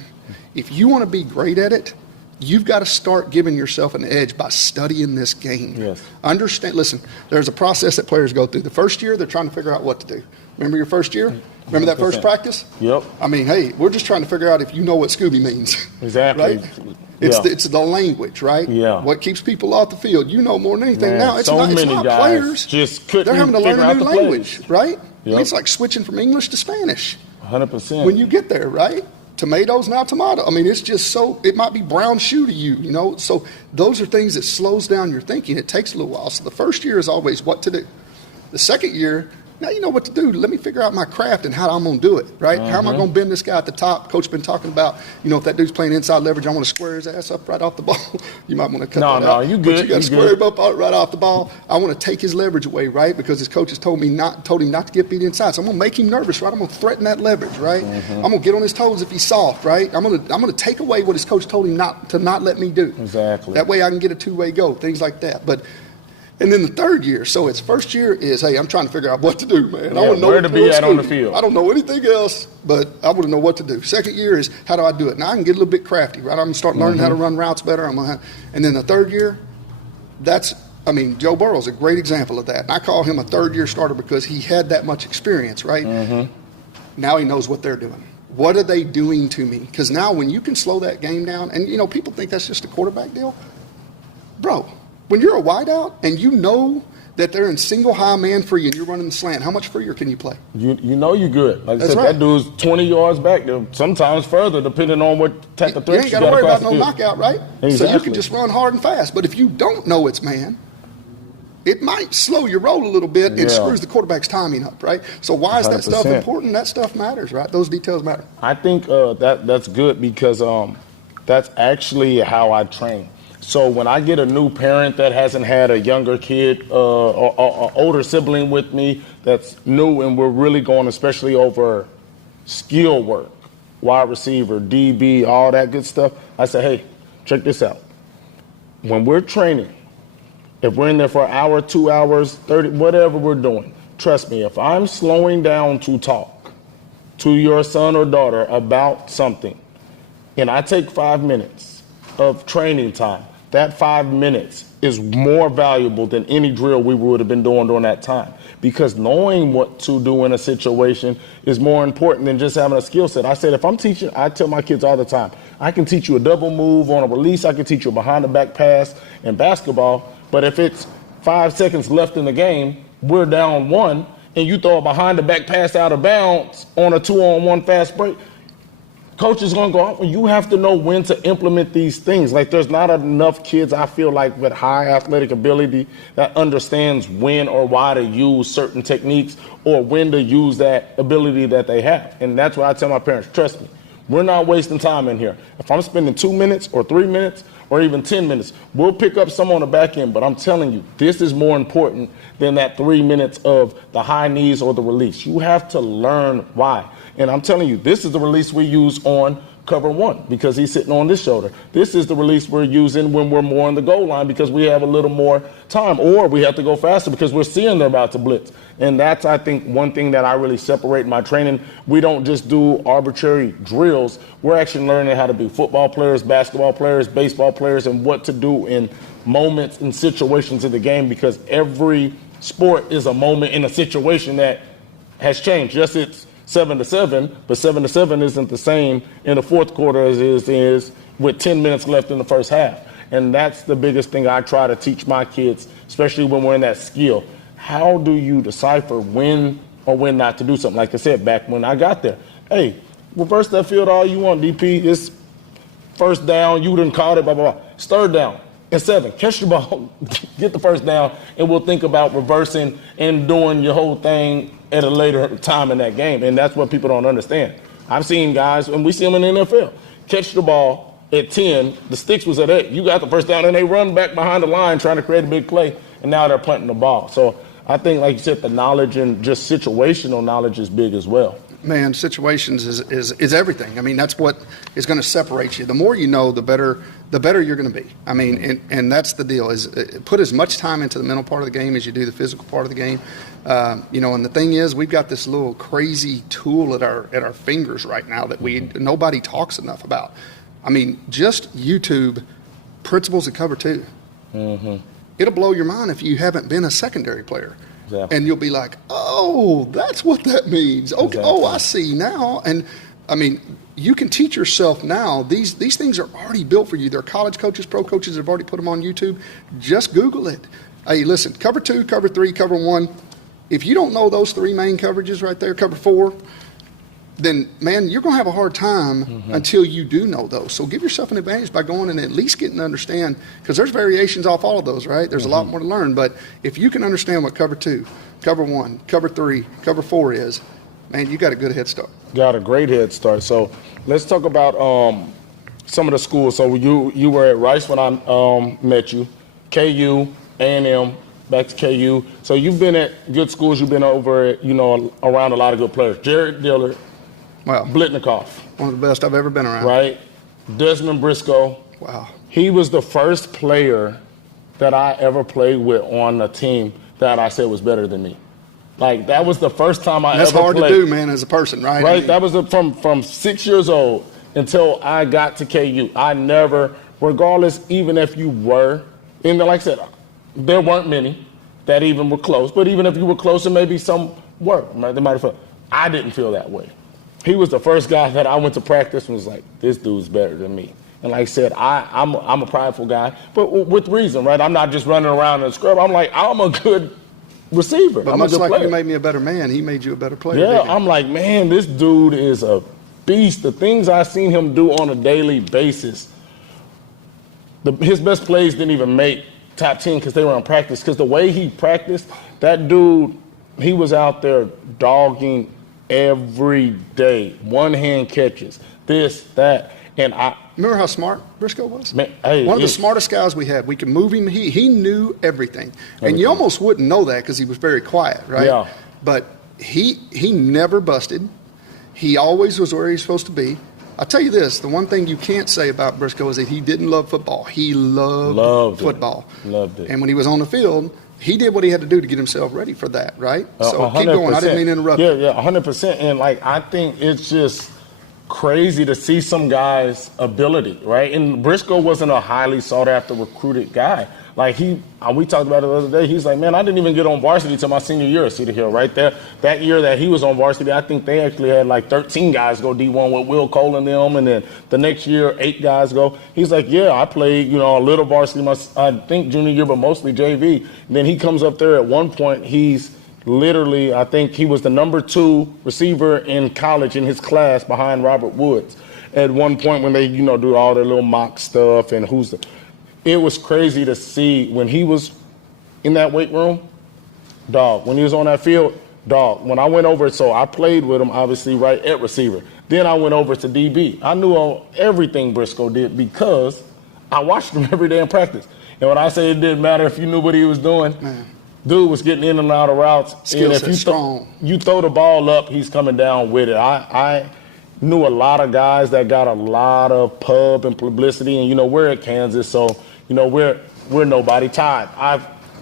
If you want to be great at it, you've got to start giving yourself an edge by studying this game. Yes. Understand, listen, there's a process that players go through. The first year, they're trying to figure out what to do. Remember your first year? Remember that first practice? Yep. I mean, hey, we're just trying to figure out if you know what Scooby means. Exactly. Right? It's the language, right? Yeah. What keeps people off the field. You know more than anything. Man, now, it's so not many guys players. just couldn't They're having to learn figure a out new the language, plays. right? Yep. I mean, it's like switching from English to Spanish. 100%. When you get there, right? Tomatoes, now tomato. I mean, it's just so, it might be brown shoe to you, you know? So those are things that slows down your thinking. It takes a little while. So the first year is always what to do. The second year, now you know what to do. Let me figure out my craft and how I'm going to do it, right? How am I going to bend this guy at the top? Coach been talking about, if that dude's playing inside leverage, I want to square his ass up right off the ball. You might want to cut that out. No, you good. But you got to square him up right off the ball. I want to take his leverage away, right? Because his coach has told him not to get beat inside. So I'm going to make him nervous, right? I'm going to threaten that leverage, right? I'm going to get on his toes if he's soft, right? I'm going to take away what his coach told him not let me do. Exactly. That way I can get a two-way go, things like that. And then the third year, so its first year is, hey, I'm trying to figure out what to do, man. Yeah, I want to know where to be at on the field. I don't know anything else, but I want to know what to do. Second year is, how do I do it? Now I can get a little bit crafty, right? I'm going to start learning how to run routes better. And then the third year, Joe Burrow's a great example of that. And I call him a third-year starter because he had that much experience, right? Now he knows what they're doing. What are they doing to me? Because now when you can slow that game down, and, people think that's just a quarterback deal. Bro, when you're a wideout and you know that they're in single high man free and you're running the slant, how much freer can you play? You know you're good. Like I said, right. that dude's 20 yards back there, sometimes further, depending on what type of threat you ain't got to worry about no knockout, right? Exactly. So you can just run hard and fast. But if you don't know it's man, it might slow your roll a little bit and screws the quarterback's timing up, right? So why is that stuff 100%. important? That stuff matters, right? Those details matter. I think that's good because that's actually how I train. So when I get a new parent that hasn't had a younger kid or older sibling with me that's new and we're really going especially over skill work, wide receiver, DB, all that good stuff, I say, hey, check this out. When we're training, if we're in there for an hour, 2 hours, 30, whatever we're doing, trust me, if I'm slowing down to talk to your son or daughter about something and I take 5 minutes of training time, that 5 minutes is more valuable than any drill we would have been doing during that time. Because knowing what to do in a situation is more important than just having a skill set. I said, if I'm teaching, I tell my kids all the time, I can teach you a double move on a release, I can teach you a behind the back pass in basketball, but if it's 5 seconds left in the game, we're down 1, and you throw a behind the back pass out of bounds on a 2-on-1 fast break, coach is going to go out, and you have to know when to implement these things. Like, there's not enough kids, I feel like, with high athletic ability that understands when or why to use certain techniques or when to use that ability that they have. And that's why I tell my parents, trust me, We're not wasting time in here. If I'm spending 2 minutes or 3 minutes or even 10 minutes, we'll pick up some on the back end. But I'm telling you, this is more important than that 3 minutes of the high knees or the release. You have to learn why. And I'm telling you, this is the release we use on cover one because he's sitting on this shoulder. This is the release we're using when we're more on the goal line because we have a little more time, or we have to go faster because we're seeing they're about to blitz. And that's, I think, one thing that I really separate in my training. We don't just do arbitrary drills. We're actually learning how to be football players, basketball players, baseball players, and what to do in moments and situations in the game, because every sport is a moment in a situation that has changed. Yes, it's 7-7, but 7-7 isn't the same in the fourth quarter as it is with 10 minutes left in the first half. And that's the biggest thing I try to teach my kids, especially when we're in that skill. How do you decipher when or when not to do something? Like I said, back when I got there, hey, reverse that field all you want, DP. It's first down. You done caught it, blah, blah, blah. It's third down and 7. Catch the ball, get the first down, and we'll think about reversing and doing your whole thing at a later time in that game. And that's what people don't understand. I've seen guys, and we see them in the NFL, catch the ball at 10, the sticks was at 8. You got the first down, and they run back behind the line trying to create a big play, and now they're punting the ball. So I think, like you said, the knowledge and just situational knowledge is big as well. Man, situations is everything. I mean, that's what is going to separate you. The more you know, the better you're going to be. I mean, and that's the deal, is put as much time into the mental part of the game as you do the physical part of the game. And the thing is, we've got this little crazy tool at our fingers right now that nobody talks enough about. I mean, just YouTube principles of cover two. Mm-hmm. It'll blow your mind if you haven't been a secondary player. Exactly. And you'll be like, oh, that's what that means. Okay, exactly. Oh, I see now. And, I mean, you can teach yourself now. These things are already built for you. There are college coaches, pro coaches have already put them on YouTube. Just Google it. Hey, listen, cover 2, cover 3, cover 1. If you don't know those 3 main coverages right there, cover 4, then, man, you're going to have a hard time until you do know those. So give yourself an advantage by going and at least getting to understand, because there's variations off all of those, right? There's a lot more to learn. But if you can understand what cover 2, cover 1, cover 3, cover 4 is, man, you got a good head start. Got a great head start. So let's talk about some of the schools. So you were at Rice when I met you, KU, A&M, back to KU. So you've been at good schools. You've been over at, around a lot of good players. Jared Dillard. Wow. Blitnikoff. One of the best I've ever been around. Right. Desmond Briscoe. Wow. He was the first player that I ever played with on a team that I said was better than me. Like, that was the first time I ever played. That's hard to do, man, as a person, right? Right. That was from 6 years old until I got to KU. I never, regardless, even if you were, and like I said, there weren't many that even were close. But even if you were closer, maybe some were. They might have felt. I didn't feel that way. He was the first guy that I went to practice and was like, this dude's better than me. And like I said, I'm a prideful guy, but with reason, right? I'm not just running around in a scrub. I'm like, I'm a good receiver. But I'm much a good like player. you made me a better man, he made you a better player. Yeah, I'm like, man, this dude is a beast. The things I've seen him do on a daily basis, his best plays didn't even make top 10 because they were in practice. Because the way he practiced, that dude, he was out there dogging every day, one-hand catches, this, that, and I remember how smart Briscoe was. Man, hey, one of the smartest guys we had. We could move him. He knew everything, and you almost wouldn't know that because he was very quiet, right? Yeah. But he never busted. He always was where he's supposed to be. I'll tell you this: the one thing you can't say about Briscoe is that he didn't love football. He loved football. Loved it. And when he was on the field, he did what he had to do to get himself ready for that, right? So 100%. Keep going. I didn't mean to interrupt. Yeah, 100%. And, I think it's just crazy to see some guys' ability, right? And Briscoe wasn't a highly sought-after recruited guy. We talked about it the other day. He's like, man, I didn't even get on varsity till my senior year at Cedar Hill, right there. That year that he was on varsity, I think they actually had 13 guys go D1 with Will Cole and them, and then the next year, 8 guys go. He's like, yeah, I played, a little varsity, I think junior year, but mostly JV. And then he comes up there at one point, he's literally, I think he was the number 2 receiver in college in his class behind Robert Woods. At one point when they, do all their little mock stuff and it was crazy to see when he was in that weight room, dog. When he was on that field, dog. When I went over, so I played with him, obviously, right at receiver. Then I went over to DB. I knew everything Briscoe did because I watched him every day in practice. And when I say it didn't matter if you knew what he was doing, dude was getting in and out of routes. Skill and if set you throw the ball up, he's coming down with it. I knew a lot of guys that got a lot of pub and publicity, and we're at Kansas, so we're nobody. Todd,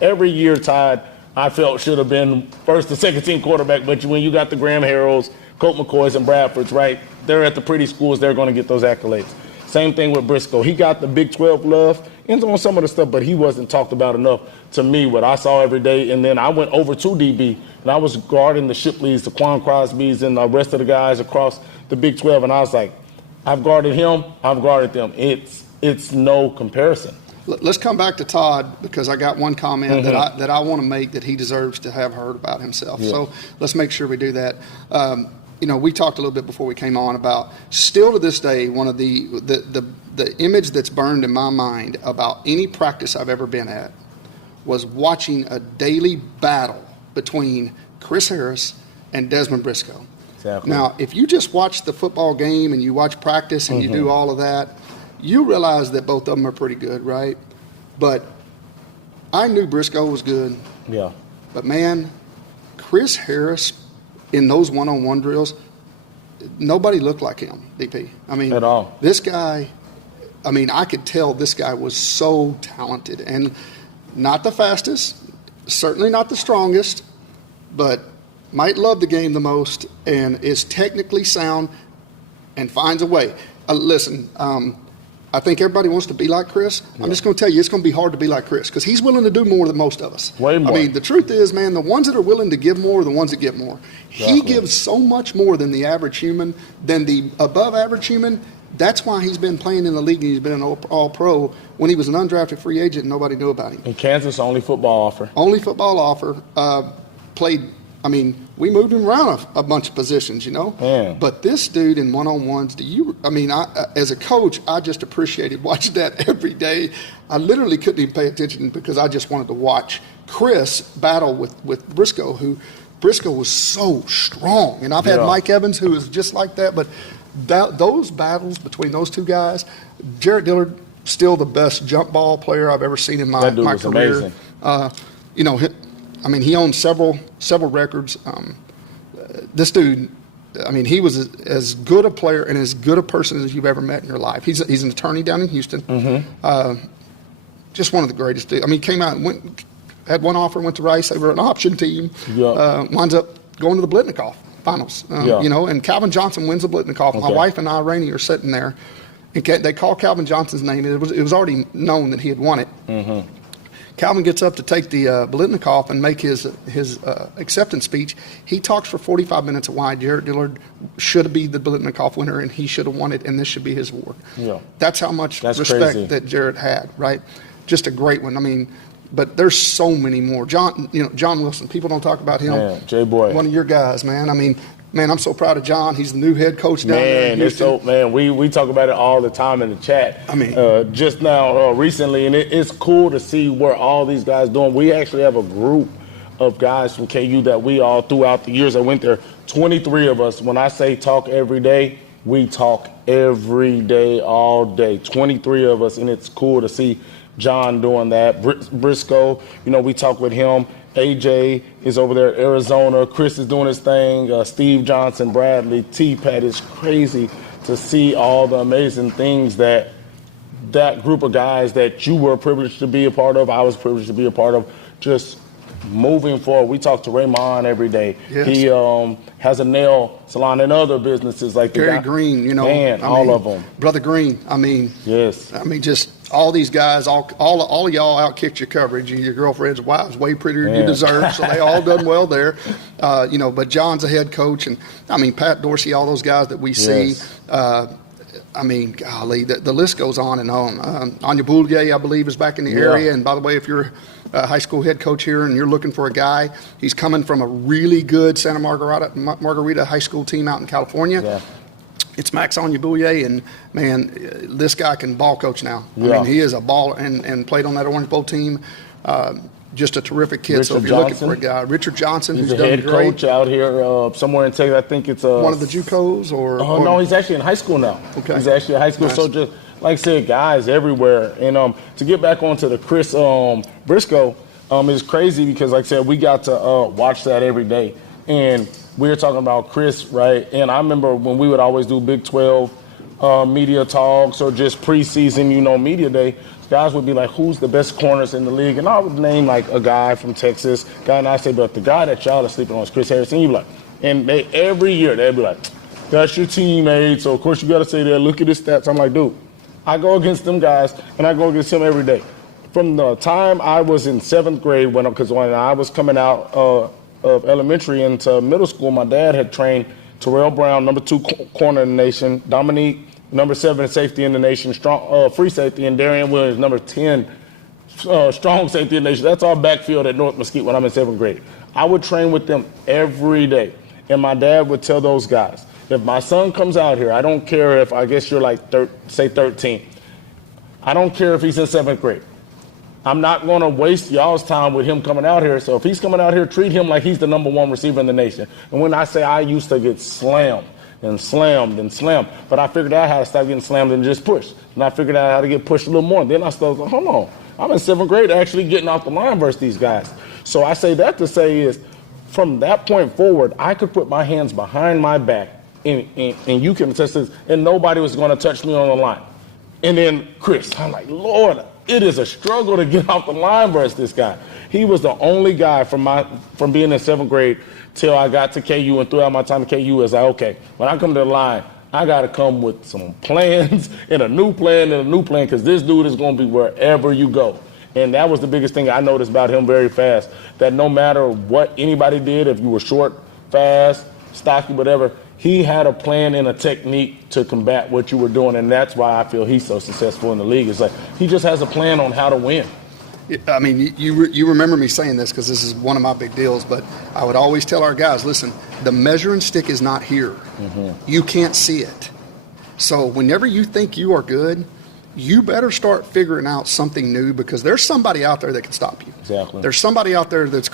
every year Todd I felt should have been first or second team quarterback, but when you got the Graham Harrells, Colt McCoys, and Bradfords, right, they're at the pretty schools, they're going to get those accolades. Same thing with Briscoe. He got the Big 12 love on some of the stuff, but he wasn't talked about enough to me, what I saw every day. And then I went over to DB, and I was guarding the Shipleys, the Quan Crosbys, and the rest of the guys across the Big 12, and I was like, I've guarded him, I've guarded them. It's no comparison. Let's come back to Todd, because I got one comment that I want to make that he deserves to have heard about himself. Yeah. So let's make sure we do that. We talked a little bit before we came on about, still to this day, one of the image that's burned in my mind about any practice I've ever been at was watching a daily battle between Chris Harris and Desmond Briscoe. Exactly. Now, if you just watch the football game and you watch practice and you do all of that, you realize that both of them are pretty good, right? But I knew Briscoe was good. Yeah. But, man, Chris Harris in those one-on-one drills, nobody looked like him, DP. I mean, at all. This guy, I could tell this guy was so talented and not the fastest, certainly not the strongest, but might love the game the most and is technically sound and finds a way. Listen, I think everybody wants to be like Chris. Yeah. I'm just going to tell you, it's going to be hard to be like Chris because he's willing to do more than most of us. Way more. The truth is, man, the ones that are willing to give more are the ones that get more. Exactly. He gives so much more than the average human, than the above average human. That's why he's been playing in the league and he's been an all-pro. When he was an undrafted free agent, nobody knew about him. In Kansas, only football offer. Only football offer. Played, we moved him around a bunch of positions, Man. But this dude in one-on-ones, as a coach, I just appreciated watching that every day. I literally couldn't even pay attention because I just wanted to watch Chris battle with Briscoe, who Briscoe was so strong. And I've had Mike Evans, who is just like that. But those battles between those two guys, Jarrett Dillard, still the best jump ball player I've ever seen in my career. Amazing. He owns several records. This dude, he was as good a player and as good a person as you've ever met in your life. He's an attorney down in Houston. Just one of the greatest dudes. He came out and had one offer, went to Rice. They were an option team. Winds up going to the Blitnikoff finals. And Calvin Johnson wins the Blitnikoff. Okay. My wife and I, Rainey, are sitting there, and they call Calvin Johnson's name. It was already known that he had won it. Calvin gets up to take the Blitnikoff and make his acceptance speech. He talks for 45 minutes of why Jarrett Dillard should be the Blitnikoff winner and he should have won it and this should be his award. Yeah. That's how much respect crazy. That Jarrett had, right? Just a great one. But there's so many more. John Wilson, people don't talk about him. Man, J-Boy. One of your guys, man. Man, I'm so proud of John. He's the new head coach down there in Houston. We talk about it all the time in the chat. Just now, recently, and it's cool to see where all these guys doing. We actually have a group of guys from KU that we all, throughout the years I went there, 23 of us. When I say talk every day, we talk every day, all day. 23 of us, and it's cool to see John doing that. Briscoe, we talk with him. AJ is over there at Arizona. Chris is doing his thing. Steve Johnson, Bradley, T-Pat. It's crazy to see all the amazing things that group of guys that you were privileged to be a part of, I was privileged to be a part of, just moving forward. We talk to Raymond every day. Yes. He has a nail salon and other businesses like Gary Green, all of them. Brother Green, Yes. Just all these guys, all of y'all outkicked your coverage. Your girlfriend's wife's way prettier than you deserve, so they all done well there. But John's a head coach, and Pat Dorsey, all those guys that we see. Golly, the list goes on and on. Anya Boulier, I believe, is back in the area. And by the way, if you're a high school head coach here and you're looking for a guy, he's coming from a really good Santa Margarita high school team out in California. Yeah. It's Max Anya Boulier, and, man, this guy can ball coach now. He is a baller and played on that Orange Bowl team. just a terrific kid. So if Richard you're looking Johnson. for a guy, Richard Johnson, He's who's a done head great. coach out here somewhere in Texas. I think it's One of the JUCOs or no, he's actually in high school now. Okay. He's actually in high school. Nice. So just like I said, guys everywhere. And to get back onto the Chris Briscoe, is crazy because like I said, we got to watch that every day. And we were talking about Chris, right? And I remember when we would always do Big 12 media talks or just preseason, media day, guys would be like, who's the best corners in the league? And I would name like a guy from Texas, and I say, but the guy that y'all are sleeping on is Chris Harrison. You be like, and every year they'd be like, that's your teammate, so of course you got to say that. Look at his stats. I'm like, dude, I go against them guys, and I go against him every day. From the time I was in 7th grade, because when I was coming out of elementary into middle school, my dad had trained Terrell Brown, number 2 corner in the nation, Dominique, number 7 safety in the nation, strong free safety, and Darian Williams, number 10 strong safety in the nation. That's our backfield at North Mesquite when I'm in 7th grade. I would train with them every day, and my dad would tell those guys, if my son comes out here, I don't care if, I guess you're like, say 13. I don't care if he's in 7th grade. I'm not going to waste y'all's time with him coming out here. So if he's coming out here, treat him like he's the number 1 receiver in the nation. And when I say I used to get slammed and slammed and slammed, but I figured out how to stop getting slammed and just push. And I figured out how to get pushed a little more. Then I started going, hold on, I'm in 7th grade actually getting off the line versus these guys. So I say that to say is, from that point forward, I could put my hands behind my back, and you can attest this, and nobody was going to touch me on the line. And then Chris, I'm like, Lord, it is a struggle to get off the line versus this guy. He was the only guy from being in 7th grade till I got to KU, and throughout my time at KU, is like, okay, when I come to the line, I got to come with some plans and a new plan because this dude is going to be wherever you go. And that was the biggest thing I noticed about him very fast, that no matter what anybody did, if you were short, fast, stocky, whatever, he had a plan and a technique to combat what you were doing, and that's why I feel he's so successful in the league. It's like he just has a plan on how to win. I mean, you remember me saying this because this is one of my big deals, but I would always tell our guys, listen, the measuring stick is not here. Mm-hmm. You can't see it. So whenever you think you are good, you better start figuring out something new because there's somebody out there that can stop you. Exactly. There's somebody out there that's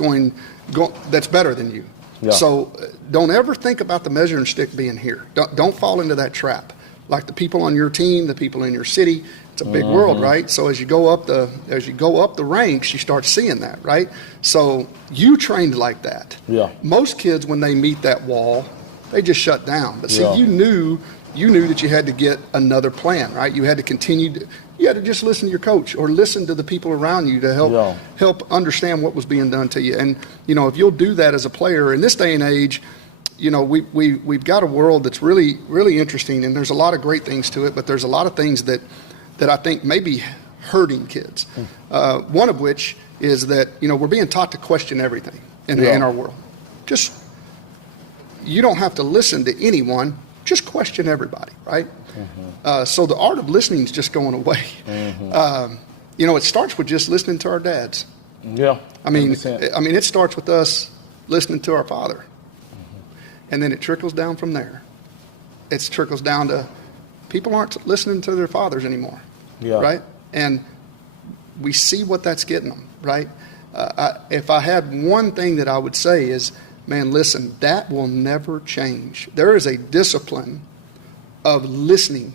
that's better than you. Yeah. So don't ever think about the measuring stick being here. Don't fall into that trap. Like the people on your team, the people in your city, it's a big world, right? So as you go up the ranks, you start seeing that, right? So you trained like that. Yeah. Most kids, when they meet that wall, they just shut down. But see, you knew that you had to get another plan, right? You had to continue. You had to just listen to your coach or listen to the people around you to help understand what was being done to you. And if you'll do that as a player in this day and age, we've got a world that's really, really interesting, and there's a lot of great things to it, but there's a lot of things that I think may be hurting kids. One of which is that we're being taught to question everything in our world. Just you don't have to listen to anyone. Just question everybody, right? Mm-hmm. So the art of listening is just going away. Mm-hmm. It starts with just listening to our dads. Yeah. I mean, it starts with us listening to our father. Mm-hmm. And then it trickles down from there. It trickles down to people aren't listening to their fathers anymore. Yeah. Right? And we see what that's getting them, right? If I had one thing that I would say is, man, listen, that will never change. There is a discipline of listening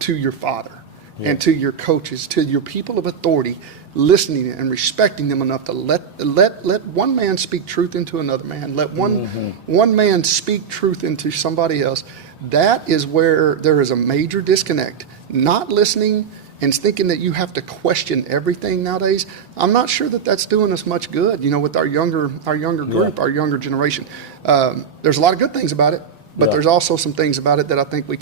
to your father and to your coaches, to your people of authority, listening and respecting them enough to let one man speak truth into another man. Let one man speak truth into somebody else. That is where there is a major disconnect. Not listening and thinking that you have to question everything nowadays. I'm not sure that that's doing us much good, with our younger group, our younger generation. There's a lot of good things about it, but there's also some things about it that I think we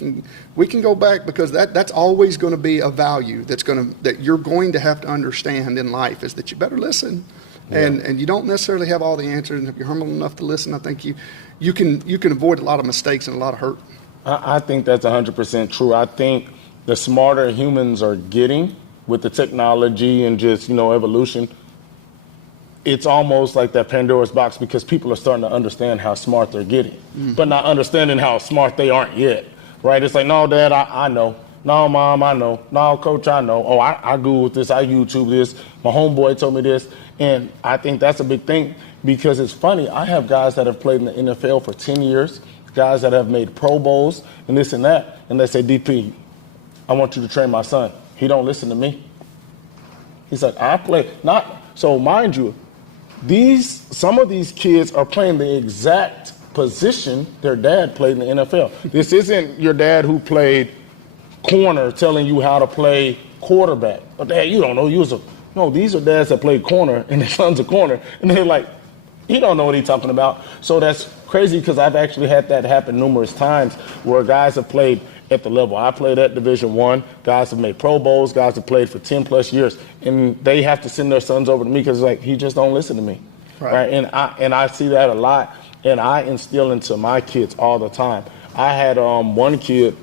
can go back because that's always going to be a value that you're going to have to understand in life is that you better listen. And you don't necessarily have all the answers, and if you're humble enough to listen, I think you can avoid a lot of mistakes and a lot of hurt. I think that's 100% true. I think the smarter humans are getting with the technology and just, evolution, it's almost like that Pandora's box because people are starting to understand how smart they're getting, but not understanding how smart they aren't yet, right? It's like, no, Dad, I know. No, Mom, I know. No, Coach, I know. Oh, I Googled this. I YouTube this. My homeboy told me this. And I think that's a big thing because it's funny. I have guys that have played in the NFL for 10 years, guys that have made Pro Bowls and this and that. And they say, DP, I want you to train my son. He don't listen to me. He's like, I play. So mind you, some of these kids are playing the exact position their dad played in the NFL. This isn't your dad who played corner telling you how to play quarterback. But Dad, you don't know. No, these are dads that play corner and their son's a corner. And they're like, he don't know what he's talking about. So that's crazy because I've actually had that happen numerous times where guys have played at the level I played at, Division I. Guys have made Pro Bowls. Guys have played for 10 plus years. And they have to send their sons over to me because like, he just don't listen to me. Right? And I see that a lot. And I instill into my kids all the time. I had one kid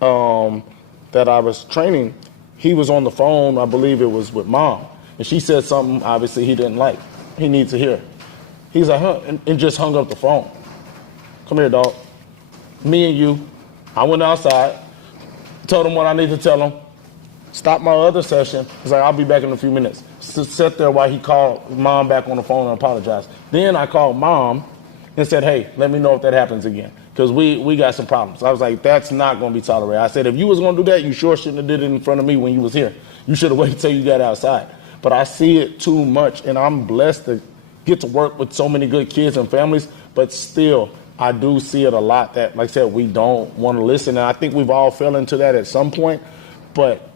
that I was training. He was on the phone, I believe it was with Mom. And she said something, obviously, he didn't like. He needs to hear. He's like, huh, and just hung up the phone. Come here, dog. Me and you. I went outside, told him what I need to tell him, stopped my other session. He's like, I'll be back in a few minutes. Sat there while he called Mom back on the phone and apologized. Then I called Mom and said, hey, let me know if that happens again. Because we got some problems. I was like, that's not going to be tolerated. I said, if you was going to do that, you sure shouldn't have did it in front of me when you was here. You should have waited till you got outside. But I see it too much, and I'm blessed to get to work with so many good kids and families, but still, I do see it a lot that, like I said, we don't want to listen. And I think we've all fell into that at some point, but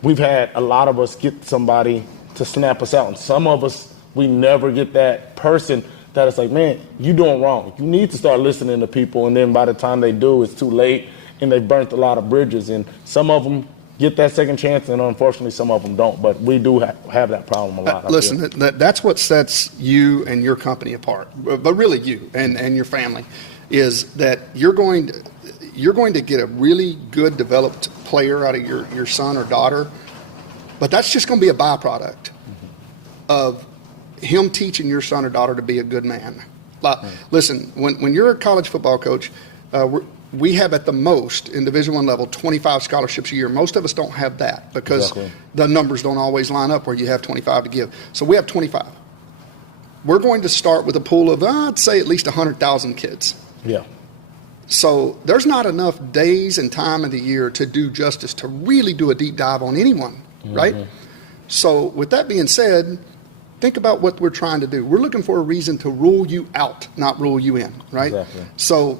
we've had a lot of us get somebody to snap us out. And some of us, we never get that person that is like, man, you doing wrong. You need to start listening to people. And then by the time they do, it's too late and they've burnt a lot of bridges. And some of them get that second chance, and unfortunately some of them don't. But we do have that problem a lot. Listen, that's what sets you and your company apart, but really you and your family, is that you're going to get a really good developed player out of your son or daughter, but that's just going to be a byproduct of him teaching your son or daughter to be a good man. Listen, when you're a college football coach, we have at the most in Division I level 25 scholarships a year. Most of us don't have that because the numbers don't always line up where you have 25 to give. So we have 25. We're going to start with a pool of, I'd say, at least 100,000 kids. Yeah. So there's not enough days and time of the year to do justice to really do a deep dive on anyone, right? So with that being said, think about what we're trying to do. We're looking for a reason to rule you out, not rule you in, right? Exactly. So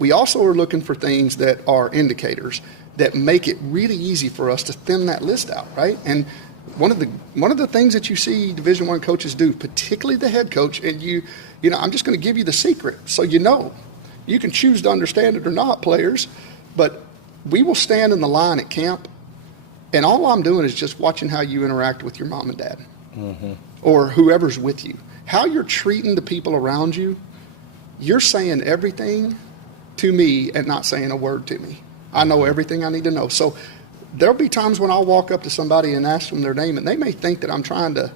we also are looking for things that are indicators that make it really easy for us to thin that list out, right? And one of the things that you see Division I coaches do, particularly the head coach, and you know, I'm just going to give you the secret so you know. You can choose to understand it or not, players, but we will stand in the line at camp, and all I'm doing is just watching how you interact with your mom and dad or whoever's with you. How you're treating the people around you, you're saying everything to me and not saying a word to me. I know everything I need to know. So there'll be times when I'll walk up to somebody and ask them their name, and they may think that I'm trying to,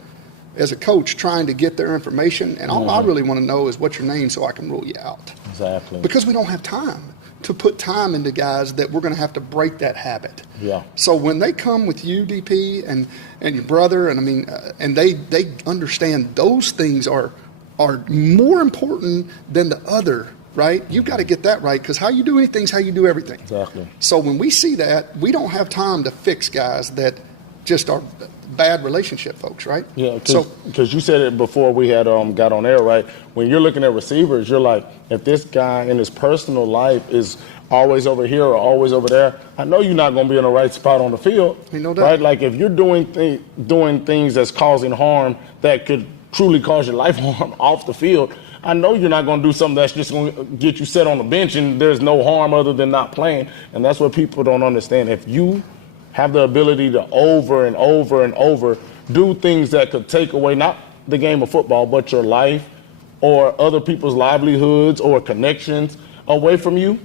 as a coach, trying to get their information, and all I really want to know is what's your name so I can rule you out. Exactly. Because we don't have time to put time into guys that we're going to have to break that habit. Yeah. So when they come with you, DP, and your brother, and I mean, and they understand those things are more important than the other, right? You've got to get that right, because how you do anything is how you do everything. Exactly. So when we see that, we don't have time to fix guys that just are bad relationship folks, right? Yeah, because you said it before we had got on air, right? When you're looking at receivers, you're like, if this guy in his personal life is always over here or always over there, I know you're not going to be in the right spot on the field, right? Like if you're doing things that's causing harm that could truly cause your life harm off the field, I know you're not going to do something that's just going to get you set on the bench and there's no harm other than not playing. And that's what people don't understand. If you have the ability to over and over and over do things that could take away not the game of football, but your life or other people's livelihoods or connections away from you,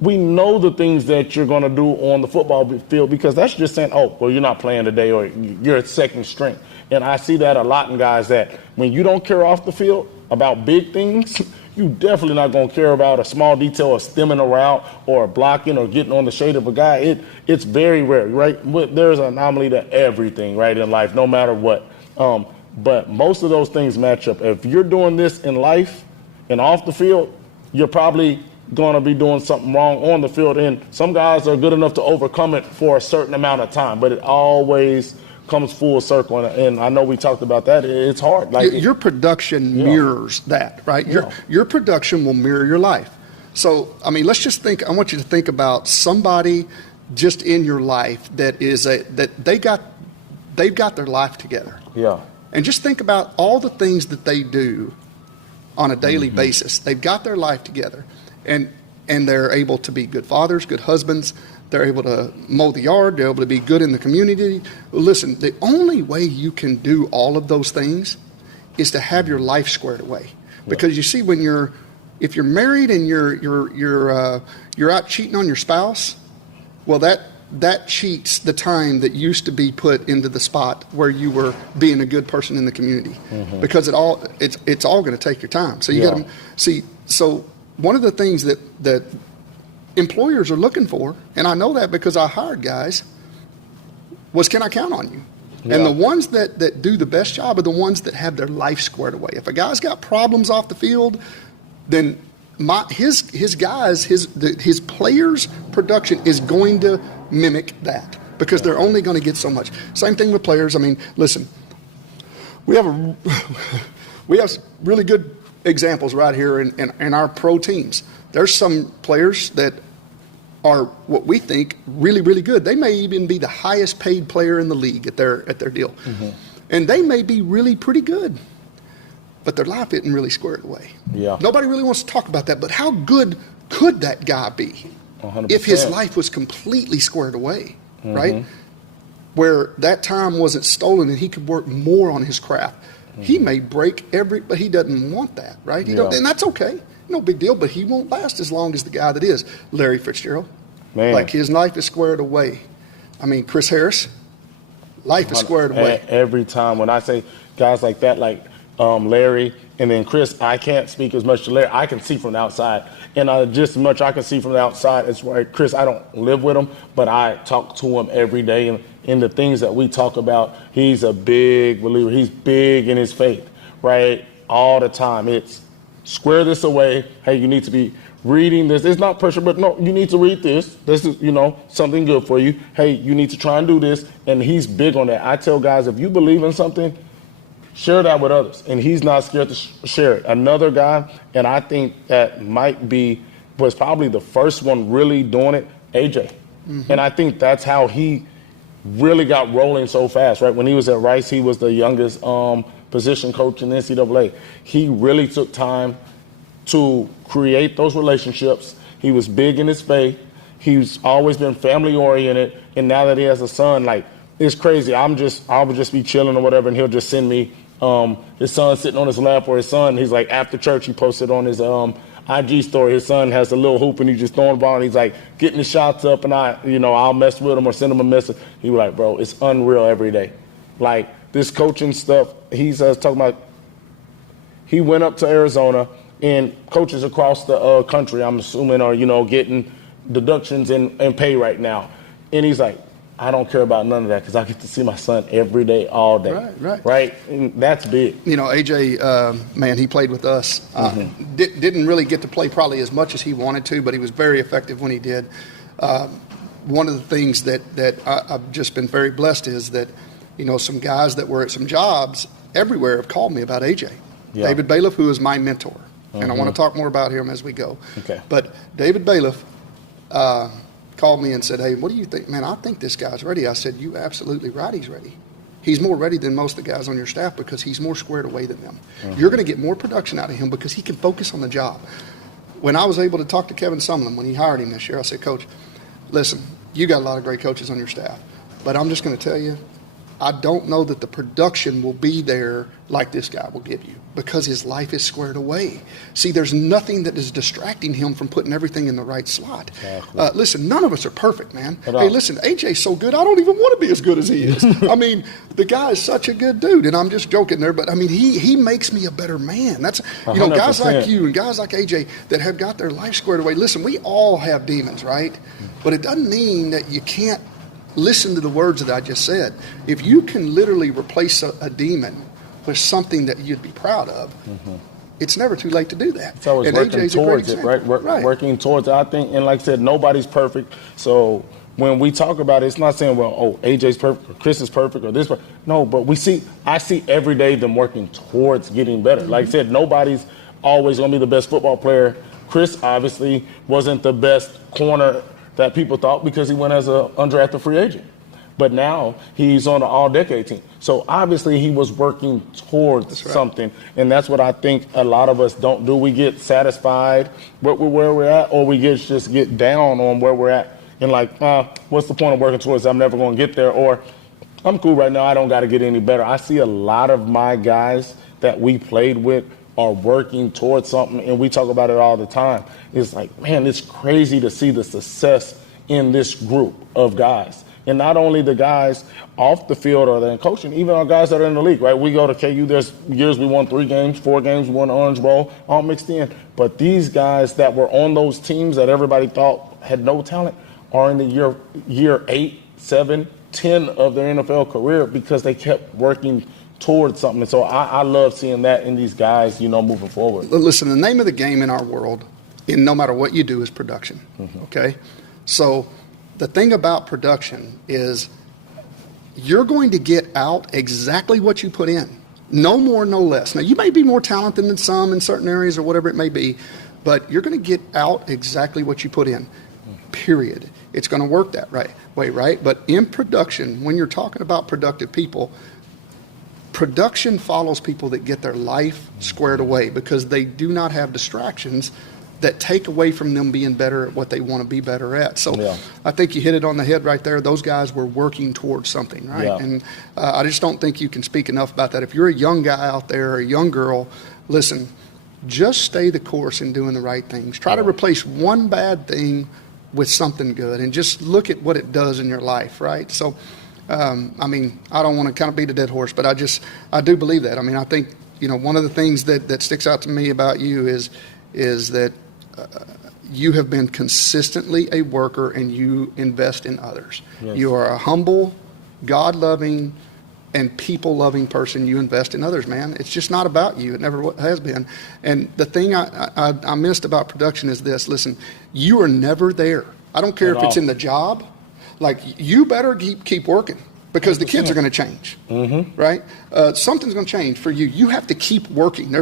we know the things that you're going to do on the football field, because that's just saying, oh, well, you're not playing today or you're at second string. And I see that a lot in guys that when you don't care off the field about big things, you definitely not going to care about a small detail of stemming a route or blocking or getting on the shade of a guy. It's very rare, right? There's an anomaly to everything, right, in life, no matter what. But most of those things match up. If you're doing this in life and off the field, you're probably going to be doing something wrong on the field. And some guys are good enough to overcome it for a certain amount of time, but it always comes full circle. And I know we talked about that. It's hard. Like your production mirrors that, right? Your production will mirror your life. So, I mean, let's just think, I want you to think about somebody just in your life that is that they've got their life together. Yeah. And just think about all the things that they do on a daily basis. They've got their life together. And they're able to be good fathers, good husbands. They're able to mow the yard. They're able to be good in the community. Listen, the only way you can do all of those things is to have your life squared away. Because you see, if you're married and you're out cheating on your spouse, well, that cheats the time that used to be put into the spot where you were being a good person in the community. Because it's all going to take your time. So you got to see. So one of the things that employers are looking for, and I know that because I hired guys, was, can I count on you? And the ones that do the best job are the ones that have their life squared away. If a guy's got problems off the field, then his players' production is going to mimic that, because they're only going to get so much. Same thing with players. I mean, listen, we have really good examples right here in our pro teams. There's some players that are what we think really, really good. They may even be the highest paid player in the league at their deal. And they may be really pretty good, but their life isn't really squared away. Nobody really wants to talk about that, but how good could that guy be 100%. If his life was completely squared away, right? Where that time wasn't stolen and he could work more on his craft. He may break but he doesn't want that, right? And that's okay. No big deal, but he won't last as long as the guy that is. Larry Fitzgerald, like his life is squared away. I mean, Chris Harris, life is squared away. Every time when I say guys like that, like Larry and then Chris, I can't speak as much to Larry. I can see from the outside. And just as much I can see from the outside as right. Chris, I don't live with him, but I talk to him every day. And in the things that we talk about, he's a big believer. He's big in his faith, right? All the time. It's square this away. Hey, you need to be reading this. It's not pressure, but no, you need to read this. This is, something good for you. Hey, you need to try and do this. And he's big on that. I tell guys, if you believe in something, share that with others. And he's not scared to share it. Another guy, and I think that was probably the first one really doing it, AJ. And I think that's how he really got rolling so fast, right? When he was at Rice, he was the youngest position coach in the NCAA. He really took time to create those relationships. He was big in his faith. He's always been family oriented. And now that he has a son, like, it's crazy. I would just be chilling or whatever, and he'll just send me his son sitting on his lap, or his son, he's like, after church, he posted on his IG story, his son has a little hoop and he's just throwing the ball and he's like getting the shots up, and I'll mess with him or send him a message. He was like, bro, it's unreal every day. Like this coaching stuff, he's talking about, he went up to Arizona, and coaches across the country, I'm assuming, are, getting deductions and pay right now. And he's like, I don't care about none of that because I get to see my son every day, all day. Right? And that's big. AJ, man, he played with us. Didn't really get to play probably as much as he wanted to, but he was very effective when he did. One of the things that I've just been very blessed is that, some guys that were at some jobs everywhere have called me about AJ. David Bailiff, who is my mentor. And I want to talk more about him as we go. Okay. But David Bailiff called me and said, hey, what do you think? Man, I think this guy's ready. I said, you absolutely right, he's ready. He's more ready than most of the guys on your staff because he's more squared away than them. You're going to get more production out of him because he can focus on the job. When I was able to talk to Kevin Sumlin when he hired him this year, I said, Coach, listen, you got a lot of great coaches on your staff, but I'm just going to tell you, I don't know that the production will be there like this guy will give you because his life is squared away. See, there's nothing that is distracting him from putting everything in the right slot. Exactly. Listen, none of us are perfect, man. Hey, listen, AJ's so good, I don't even want to be as good as he is. I mean, the guy is such a good dude, and I'm just joking there, but I mean, he makes me a better man. That's, you know, 100%. guys like you and guys like AJ that have got their life squared away. Listen, we all have demons, right? But it doesn't mean that you can't listen to the words that I just said. If you can literally replace a demon with something that you'd be proud of, it's never too late to do that. It's always and working AJ's towards a it, great right? example. Working towards it. I think, and like I said, nobody's perfect. So when we talk about it, it's not saying, well, oh, AJ's perfect or Chris is perfect or this. No, but I see every day them working towards getting better. Like I said, nobody's always going to be the best football player. Chris obviously wasn't the best corner that people thought because he went as an undrafted free agent. But now he's on an all-decade team. So obviously he was working towards something, and that's what I think a lot of us don't do. We get satisfied with where we're at, or we just get down on where we're at and like, what's the point of working towards? I'm never going to get there, or I'm cool right now. I don't got to get any better. I see a lot of my guys that we played with are working towards something, and we talk about it all the time. It's like, man, it's crazy to see the success in this group of guys. And not only the guys off the field or they're in coaching, even our guys that are in the league, right? We go to KU, there's years we won 3 games, 4 games, we won the Orange Bowl, all mixed in. But these guys that were on those teams that everybody thought had no talent are in the year 8, 7, 10 of their NFL career because they kept working towards something. And so I love seeing that in these guys, you know, moving forward. Listen, the name of the game in our world, in no matter what you do, is production, okay? So the thing about production is you're going to get out exactly what you put in. No more, no less. Now, you may be more talented than some in certain areas or whatever it may be, but you're going to get out exactly what you put in, period. It's going to work that way, right? But in production, when you're talking about productive people, production follows people that get their life squared away because they do not have distractions that take away from them being better at what they want to be better at. So I think you hit it on the head right there. Those guys were working towards something, right? Yeah. And I just don't think you can speak enough about that. If you're a young guy out there, or a young girl, listen, just stay the course in doing the right things. Try to replace one bad thing with something good and just look at what it does in your life, right? So, I mean, I don't want to kind of beat a dead horse, but I do believe that. I mean, I think, you know, one of the things that sticks out to me about you is that you have been consistently a worker and you invest in others. Yes. You are a humble, God-loving, and people-loving person. You invest in others, man. It's just not about you. It never has been. And the thing I missed about production is this. Listen, you are never there. I don't care if it's in the job. Like, you better keep working because the kids are going to change, right? Something's going to change for you. You have to keep working.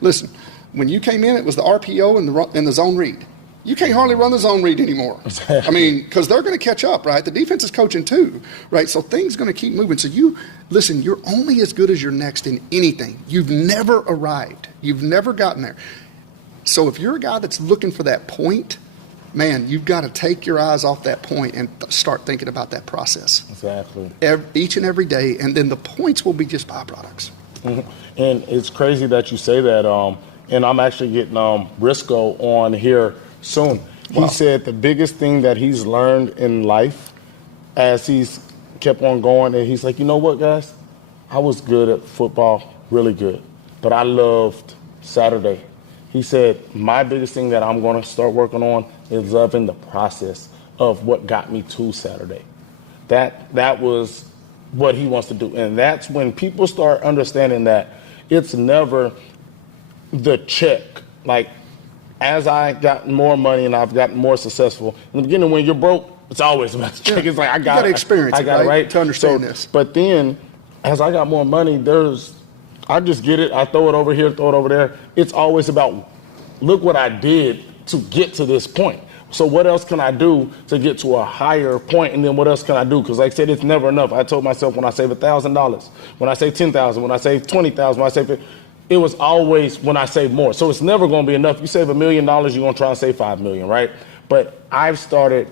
Listen, when you came in, it was the RPO and the zone read. You can't hardly run the zone read anymore. I mean, because they're going to catch up, right? The defense is coaching too, right? So things are going to keep moving. So listen, you're only as good as your next in anything. You've never arrived. You've never gotten there. So if you're a guy that's looking for that point, man, you've got to take your eyes off that point and start thinking about that process. Exactly. Each and every day, and then the points will be just byproducts. And it's crazy that you say that. And I'm actually getting Briscoe on here soon. He said the biggest thing that he's learned in life as he's kept on going, and he's like, you know what, guys? I was good at football, really good, but I loved Saturday. He said, my biggest thing that I'm going to start working on is loving the process of what got me to Saturday. That was what he wants to do. And that's when people start understanding that it's never the check. Like, as I got more money and I've gotten more successful, in the beginning when you're broke, it's always about the check. It's like, I got to experience it, right? To understand this. But then, as I got more money, I just get it. I throw it over here, throw it over there. It's always about, look what I did to get to this point. So what else can I do to get to a higher point? And then what else can I do? Because like I said, it's never enough. I told myself when I save $1,000, when I save $10,000, when I save $20,000, when I save $50,000, it was always when I save more. So it's never going to be enough. You save $1 million, you're going to try and save $5 million, right? But I've started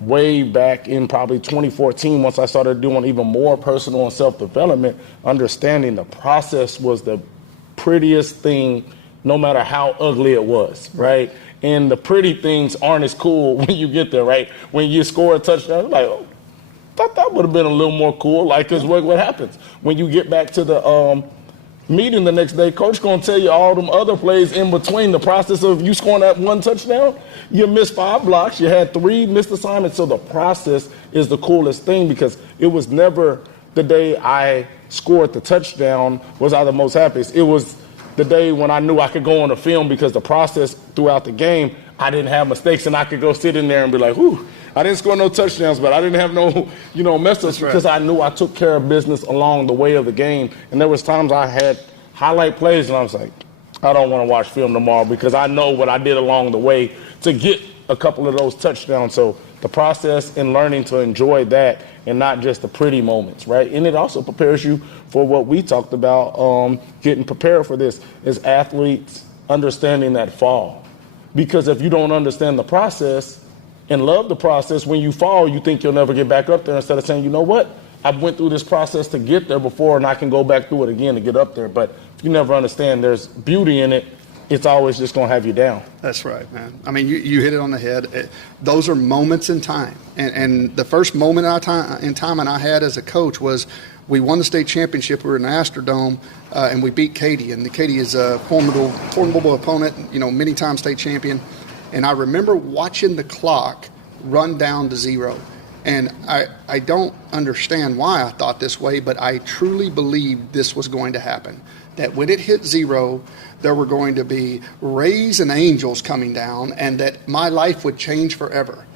way back in probably 2014, once I started doing even more personal and self-development, understanding the process was the prettiest thing, no matter how ugly it was, right? And the pretty things aren't as cool when you get there, right? When you score a touchdown, you're like, oh, thought that would have been a little more cool. Like, because what happens when you get back to the meeting the next day? Coach gonna tell you all them other plays in between the process of you scoring that one touchdown. You missed 5 blocks. You had 3 missed assignments. So the process is the coolest thing, because it was never the day I scored the touchdown was I the most happiest. It was the day when I knew I could go on the film, because the process throughout the game, I didn't have mistakes, and I could go sit in there and be like, whew, I didn't score no touchdowns, but I didn't have no, mess ups, because I knew I took care of business along the way of the game. And there was times I had highlight plays, and I was like, I don't want to watch film tomorrow, because I know what I did along the way to get a couple of those touchdowns. So the process and learning to enjoy that, and not just the pretty moments, right? And it also prepares you for what we talked about, getting prepared for this, is athletes understanding that fall. Because if you don't understand the process and love the process, when you fall, you think you'll never get back up there, instead of saying, you know what, I went through this process to get there before, and I can go back through it again to get up there. But if you never understand there's beauty in it, it's always just going to have you down. That's right, man. I mean, you hit it on the head. Those are moments in time. And the first moment in time I had as a coach was we won the state championship. We were in the Astrodome, and we beat Katy. And Katy is a formidable opponent, many-time state champion. And I remember watching the clock run down to 0. And I don't understand why I thought this way, but I truly believed this was going to happen. That when it hit 0, there were going to be rays and angels coming down, and that my life would change forever.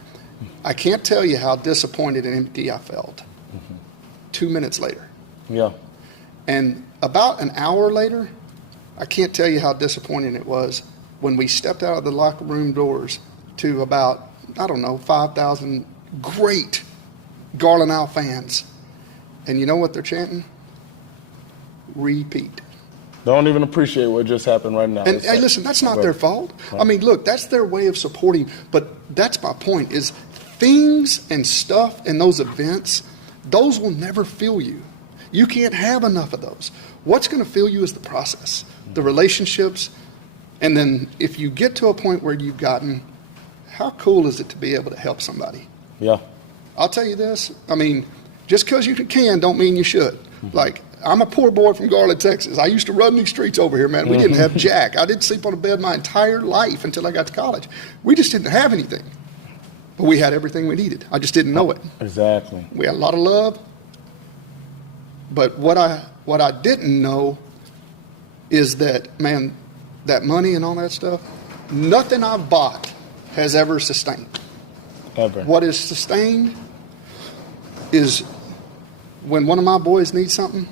I can't tell you how disappointed and empty I felt. 2 minutes later. Yeah. And about an hour later, I can't tell you how disappointing it was when we stepped out of the locker room doors to about, 5,000 great Garland Owl fans. And you know what they're chanting? Repeat. Don't even appreciate what just happened right now. And hey, listen, that's not their fault. Right. I mean, look, that's their way of supporting. But that's my point, is things and stuff and those events, those will never fill you. You can't have enough of those. What's going to fill you is the process, the relationships. And then if you get to a point where you've gotten, how cool is it to be able to help somebody? Yeah. I'll tell you this. I mean, just because you can don't mean you should. Like, I'm a poor boy from Garland, Texas. I used to run these streets over here, man. We didn't have jack. I didn't sleep on a bed my entire life until I got to college. We just didn't have anything. But we had everything we needed. I just didn't know it. Exactly. We had a lot of love. But what I didn't know is that, man, that money and all that stuff, nothing I've bought has ever sustained. Ever. What is sustained is when one of my boys needs something,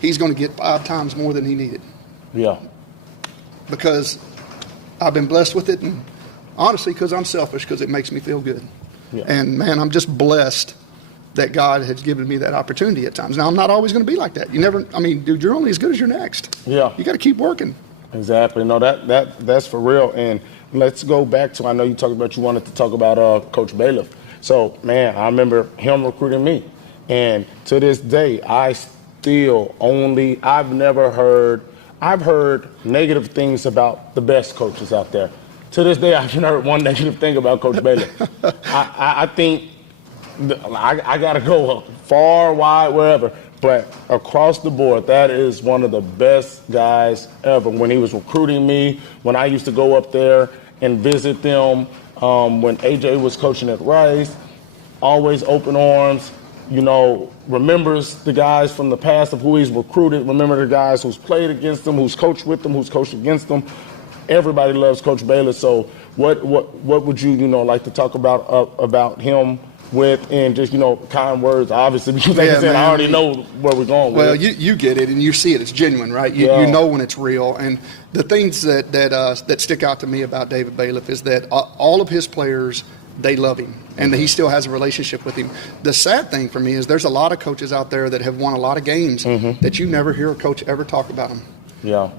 he's going to get 5 times more than he needed. Yeah. Because I've been blessed with it, and honestly, because I'm selfish, because it makes me feel good. Yeah. And, man, I'm just blessed that God has given me that opportunity at times. Now, I'm not always going to be like that. Dude, you're only as good as your next. Yeah. You got to keep working. Exactly. No, that's for real. And let's go back to, I know you wanted to talk about Coach Bailiff. So, man, I remember him recruiting me. And to this day, I've heard negative things about the best coaches out there. To this day, I haven't heard one negative thing about Coach Bailiff. I think I got to go far, wide, wherever. But across the board, that is one of the best guys ever. When he was recruiting me, when I used to go up there and visit them, when AJ was coaching at Rice, always open arms, remembers the guys from the past of who he's recruited, remember the guys who's played against them, who's coached with them, who's coached against them. Everybody loves Coach Bailiff. So what would you, like to talk about him with, and just, kind words, obviously, because like I said, I already know where we're going with it. Well, you get it, and you see it. It's genuine, right? You know when it's real. And the things that stick out to me about David Bailiff is that all of his players, they love him, and he still has a relationship with him. The sad thing for me is there's a lot of coaches out there that have won a lot of games that you never hear a coach ever talk about them. Yeah.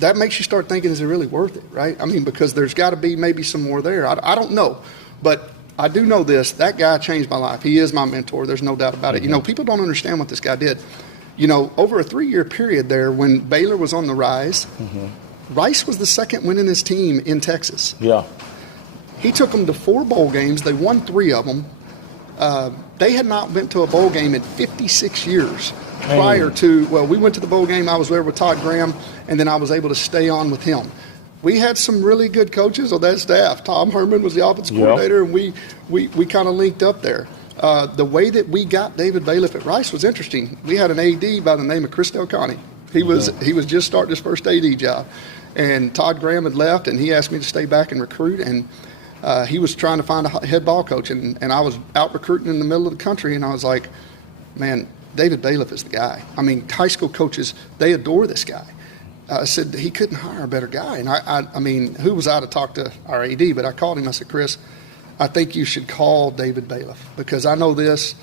That makes you start thinking, is it really worth it, right? I mean, because there's got to be maybe some more there. I don't know. But I do know this. That guy changed my life. He is my mentor. There's no doubt about it. You know, people don't understand what this guy did. You know, over a 3-year period there, when Baylor was on the rise, Rice was the second winningest team in Texas. Yeah. He took them to 4 bowl games. They won 3 of them. They had not been to a bowl game in 56 years prior to, well, we went to the bowl game. I was there with Todd Graham, and then I was able to stay on with him. We had some really good coaches on that staff. Tom Herman was the offensive coordinator, and we kind of linked up there. The way that we got David Bailiff at Rice was interesting. We had an AD by the name of Chris Delconte. He was just starting his first AD job. And Todd Graham had left, and he asked me to stay back and recruit. And he was trying to find a head ball coach. And I was out recruiting in the middle of the country, and I was like, man, David Bailiff is the guy. I mean, high school coaches, they adore this guy. I said he couldn't hire a better guy. And I mean, who was I to talk to our AD? But I called him. I said, Chris, I think you should call David Bailiff, because I know this.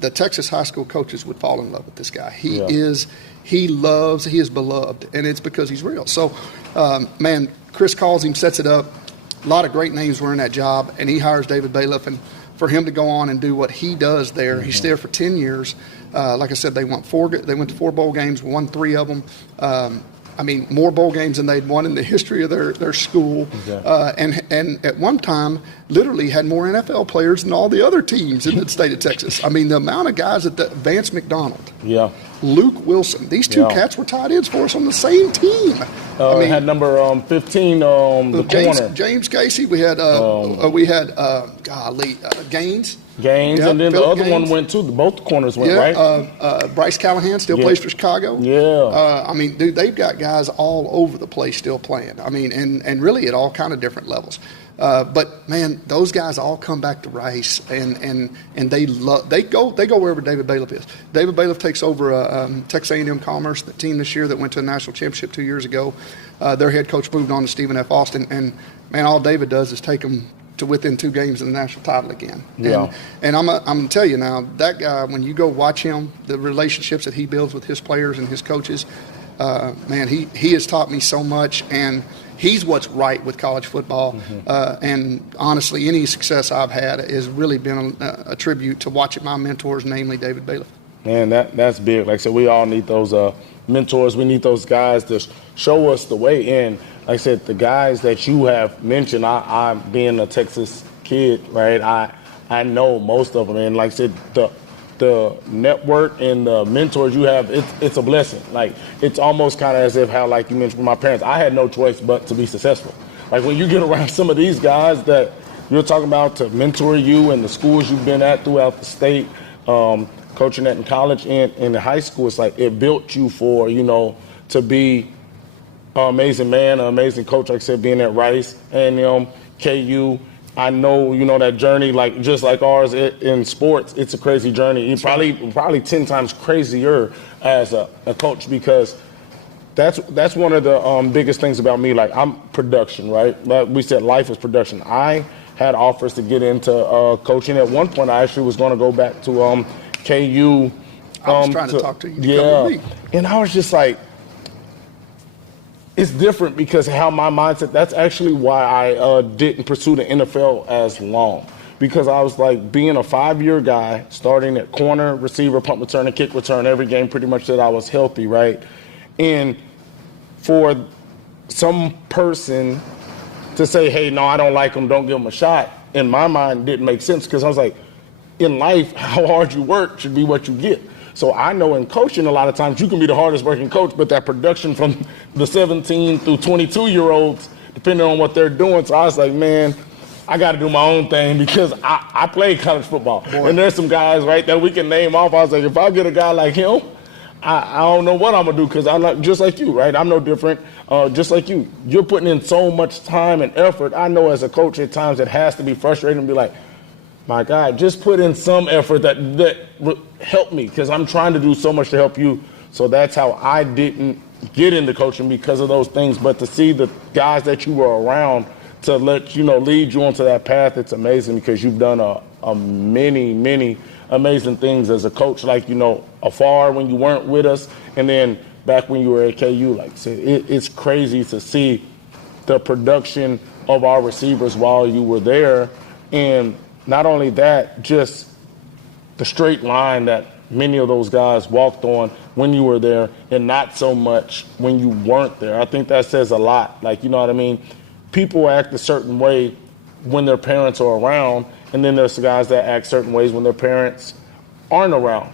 The Texas high school coaches would fall in love with this guy. He is beloved, and it's because he's real. So, man, Chris calls him, sets it up. A lot of great names were in that job, and he hires David Bailiff. And for him to go on and do what he does there, he's there for 10 years. Like I said, they went to 4 bowl games, won 3 of them. I mean, more bowl games than they'd won in the history of their school. Exactly. And at one time, literally had more NFL players than all the other teams in the state of Texas. I mean, the amount of guys at Vance McDonald, Luke Wilson, these 2 cats were tight ends for us on the same team. I mean, had number 15, the corner. James Casey. We had Gaines. Gaines, and then the other one went too. Both corners went, right? Bryce Callahan still plays for Chicago. I mean, dude, they've got guys all over the place still playing. I mean, and really at all kind of different levels. But man, those guys all come back to Rice, and they go wherever David Bailiff is. David Bailiff takes over Texas A&M Commerce, the team this year that went to a national championship 2 years ago. Their head coach moved on to Stephen F. Austin, and man, all David does is take them to within 2 games of the national title again. And I'm going to tell you now, that guy, when you go watch him, the relationships that he builds with his players and his coaches, man, he has taught me so much, and he's what's right with college football. And honestly, any success I've had has really been a tribute to watching my mentors, namely David Bailiff. Man, that's big. Like I said, we all need those mentors. We need those guys to show us the way in. Like I said, the guys that you have mentioned, I being a Texas kid, right, I know most of them. And like I said, the network and the mentors you have, it's a blessing. Like, it's almost kind of as if how, like you mentioned with my parents, I had no choice but to be successful. Like, when you get around some of these guys that you're talking about to mentor you and the schools you've been at throughout the state, coaching at in college and in high school, it's like it built you for, to be an amazing man, an amazing coach, like I said, being at Rice, and KU. I know, that journey, like just like ours in sports, it's a crazy journey. It's probably 10 times crazier as a coach, because that's one of the biggest things about me. Like, I'm production, right? Like we said, life is production. I had offers to get into coaching. At one point, I actually was going to go back to KU. I was trying to talk to you. And I was just like, it's different because how my mindset, that's actually why I didn't pursue the NFL as long. Because I was like, being a 5-year guy, starting at corner, receiver, punt return, and kick return every game, pretty much that I was healthy, right? And for some person to say, hey, no, I don't like him, don't give him a shot, in my mind didn't make sense, because I was like, in life, how hard you work should be what you get. So I know in coaching, a lot of times you can be the hardest working coach, but that production from the 17 through 22-year-olds, depending on what they're doing. So I was like, man, I got to do my own thing, because I played college football. Boy. And there's some guys, right, that we can name off. I was like, if I get a guy like him, I don't know what I'm going to do, because I'm not just like you, right? I'm no different. Just like you. You're putting in so much time and effort. I know as a coach at times it has to be frustrating and be like, my God, just put in some effort that help me, because I'm trying to do so much to help you. So that's how I didn't get into coaching, because of those things. But to see the guys that you were around to let lead you onto that path, it's amazing, because you've done a many amazing things as a coach. Like afar when you weren't with us, and then back when you were at KU. Like I said, it's crazy to see the production of our receivers while you were there, and not only that, just the straight line that many of those guys walked on when you were there and not so much when you weren't there. I think that says a lot. Like, you know what I mean? People act a certain way when their parents are around, and then there's the guys that act certain ways when their parents aren't around.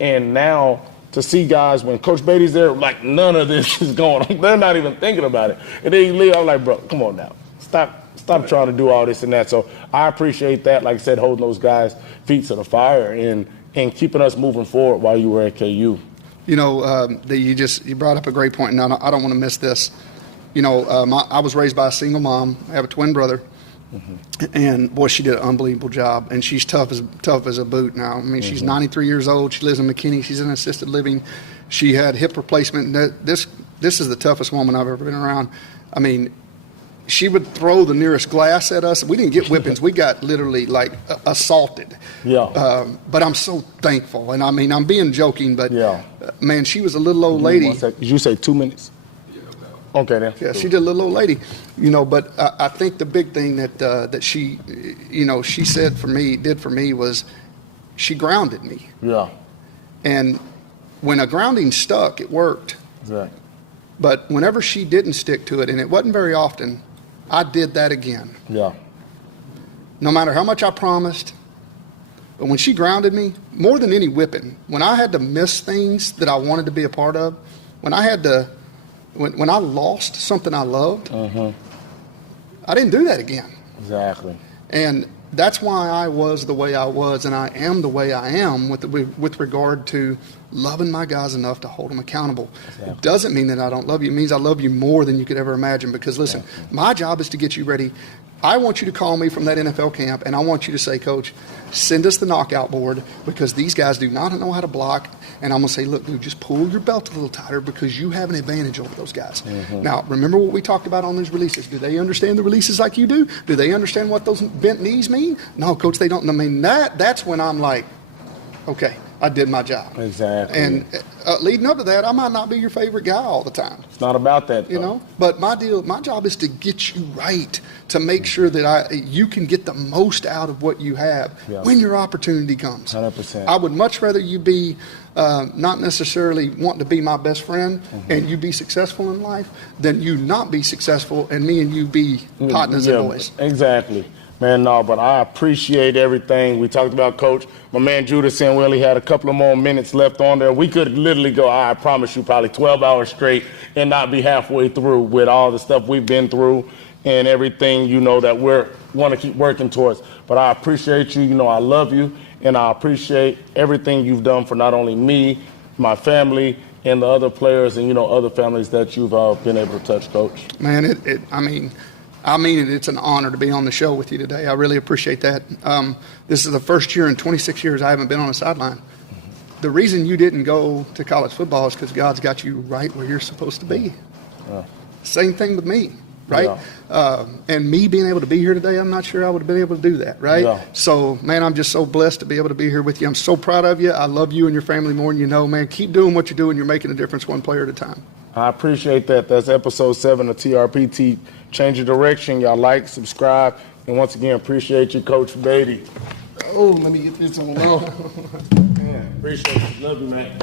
And now to see guys, when Coach Beaty's there, like none of this is going on. They're not even thinking about it. And then you leave, I'm like, bro, come on now. Stop trying to do all this and that. So I appreciate that, like I said, holding those guys' feet to the fire and keeping us moving forward while you were at KU. You know, you brought up a great point, and I don't want to miss this. You know, I was raised by a single mom. I have a twin brother. And boy, she did an unbelievable job, and she's tough as a boot now. I mean, she's 93 years old. She lives in McKinney. She's in assisted living. She had hip replacement. This is the toughest woman I've ever been around. I mean, she would throw the nearest glass at us. We didn't get whippings. We got literally like assaulted. Yeah. But I'm so thankful, and I mean, I'm being joking, but yeah. Man, she was a little old lady. Did you say 2 minutes? Okay, then. Yeah, she did a little old lady, you know. But I think the big thing that she, you know, she did for me was she grounded me. Yeah. And when a grounding stuck, it worked. Right. But whenever she didn't stick to it, and it wasn't very often, I did that again. Yeah. No matter how much I promised, but when she grounded me, more than any whipping, when I had to miss things that I wanted to be a part of, when I had to. When I lost something I loved, I didn't do that again. Exactly. And that's why I was the way I was, and I am the way I am with regard to loving my guys enough to hold them accountable. Exactly. It doesn't mean that I don't love you. It means I love you more than you could ever imagine, because, listen, my job is to get you ready. I want you to call me from that NFL camp, and I want you to say, Coach, send us the knockout board, because these guys do not know how to block. And I'm going to say, look, dude, just pull your belt a little tighter, because you have an advantage over those guys. Now, remember what we talked about on these releases. Do they understand the releases like you do? Do they understand what those bent knees mean? No, Coach, they don't. I mean, that's when I'm like, okay, I did my job. Exactly. And leading up to that, I might not be your favorite guy all the time. It's not about that, though. You know, but my job is to get you right, to make sure that you can get the most out of what you have when your opportunity comes. 100%. I would much rather you be not necessarily wanting to be my best friend and you be successful in life than you not be successful and me and you be partners and boys. Exactly. Man, no, but I appreciate everything. We talked about Coach. My man Judah saying we only had a couple of more minutes left on there. We could literally go, I promise you, probably 12 hours straight and not be halfway through with all the stuff we've been through and everything, you know, that we want to keep working towards. But I appreciate you. You know, I love you, and I appreciate everything you've done for not only me, my family, and the other players and, you know, other families that you've been able to touch, Coach. Man, I mean it. It's an honor to be on the show with you today. I really appreciate that. This is the first year in 26 years I haven't been on a sideline. The reason you didn't go to college football is because God's got you right where you're supposed to be. Same thing with me, right? And me being able to be here today, I'm not sure I would have been able to do that, right? So, man, I'm just so blessed to be able to be here with you. I'm so proud of you. I love you and your family more than you know, man. Keep doing what you're doing. You're making a difference one player at a time. I appreciate that. That's episode 7 of TRPT. Change your direction. Y'all like, subscribe, and once again, appreciate you, Coach Beaty. Oh, let me get this on low. Man, appreciate you. Love you, man.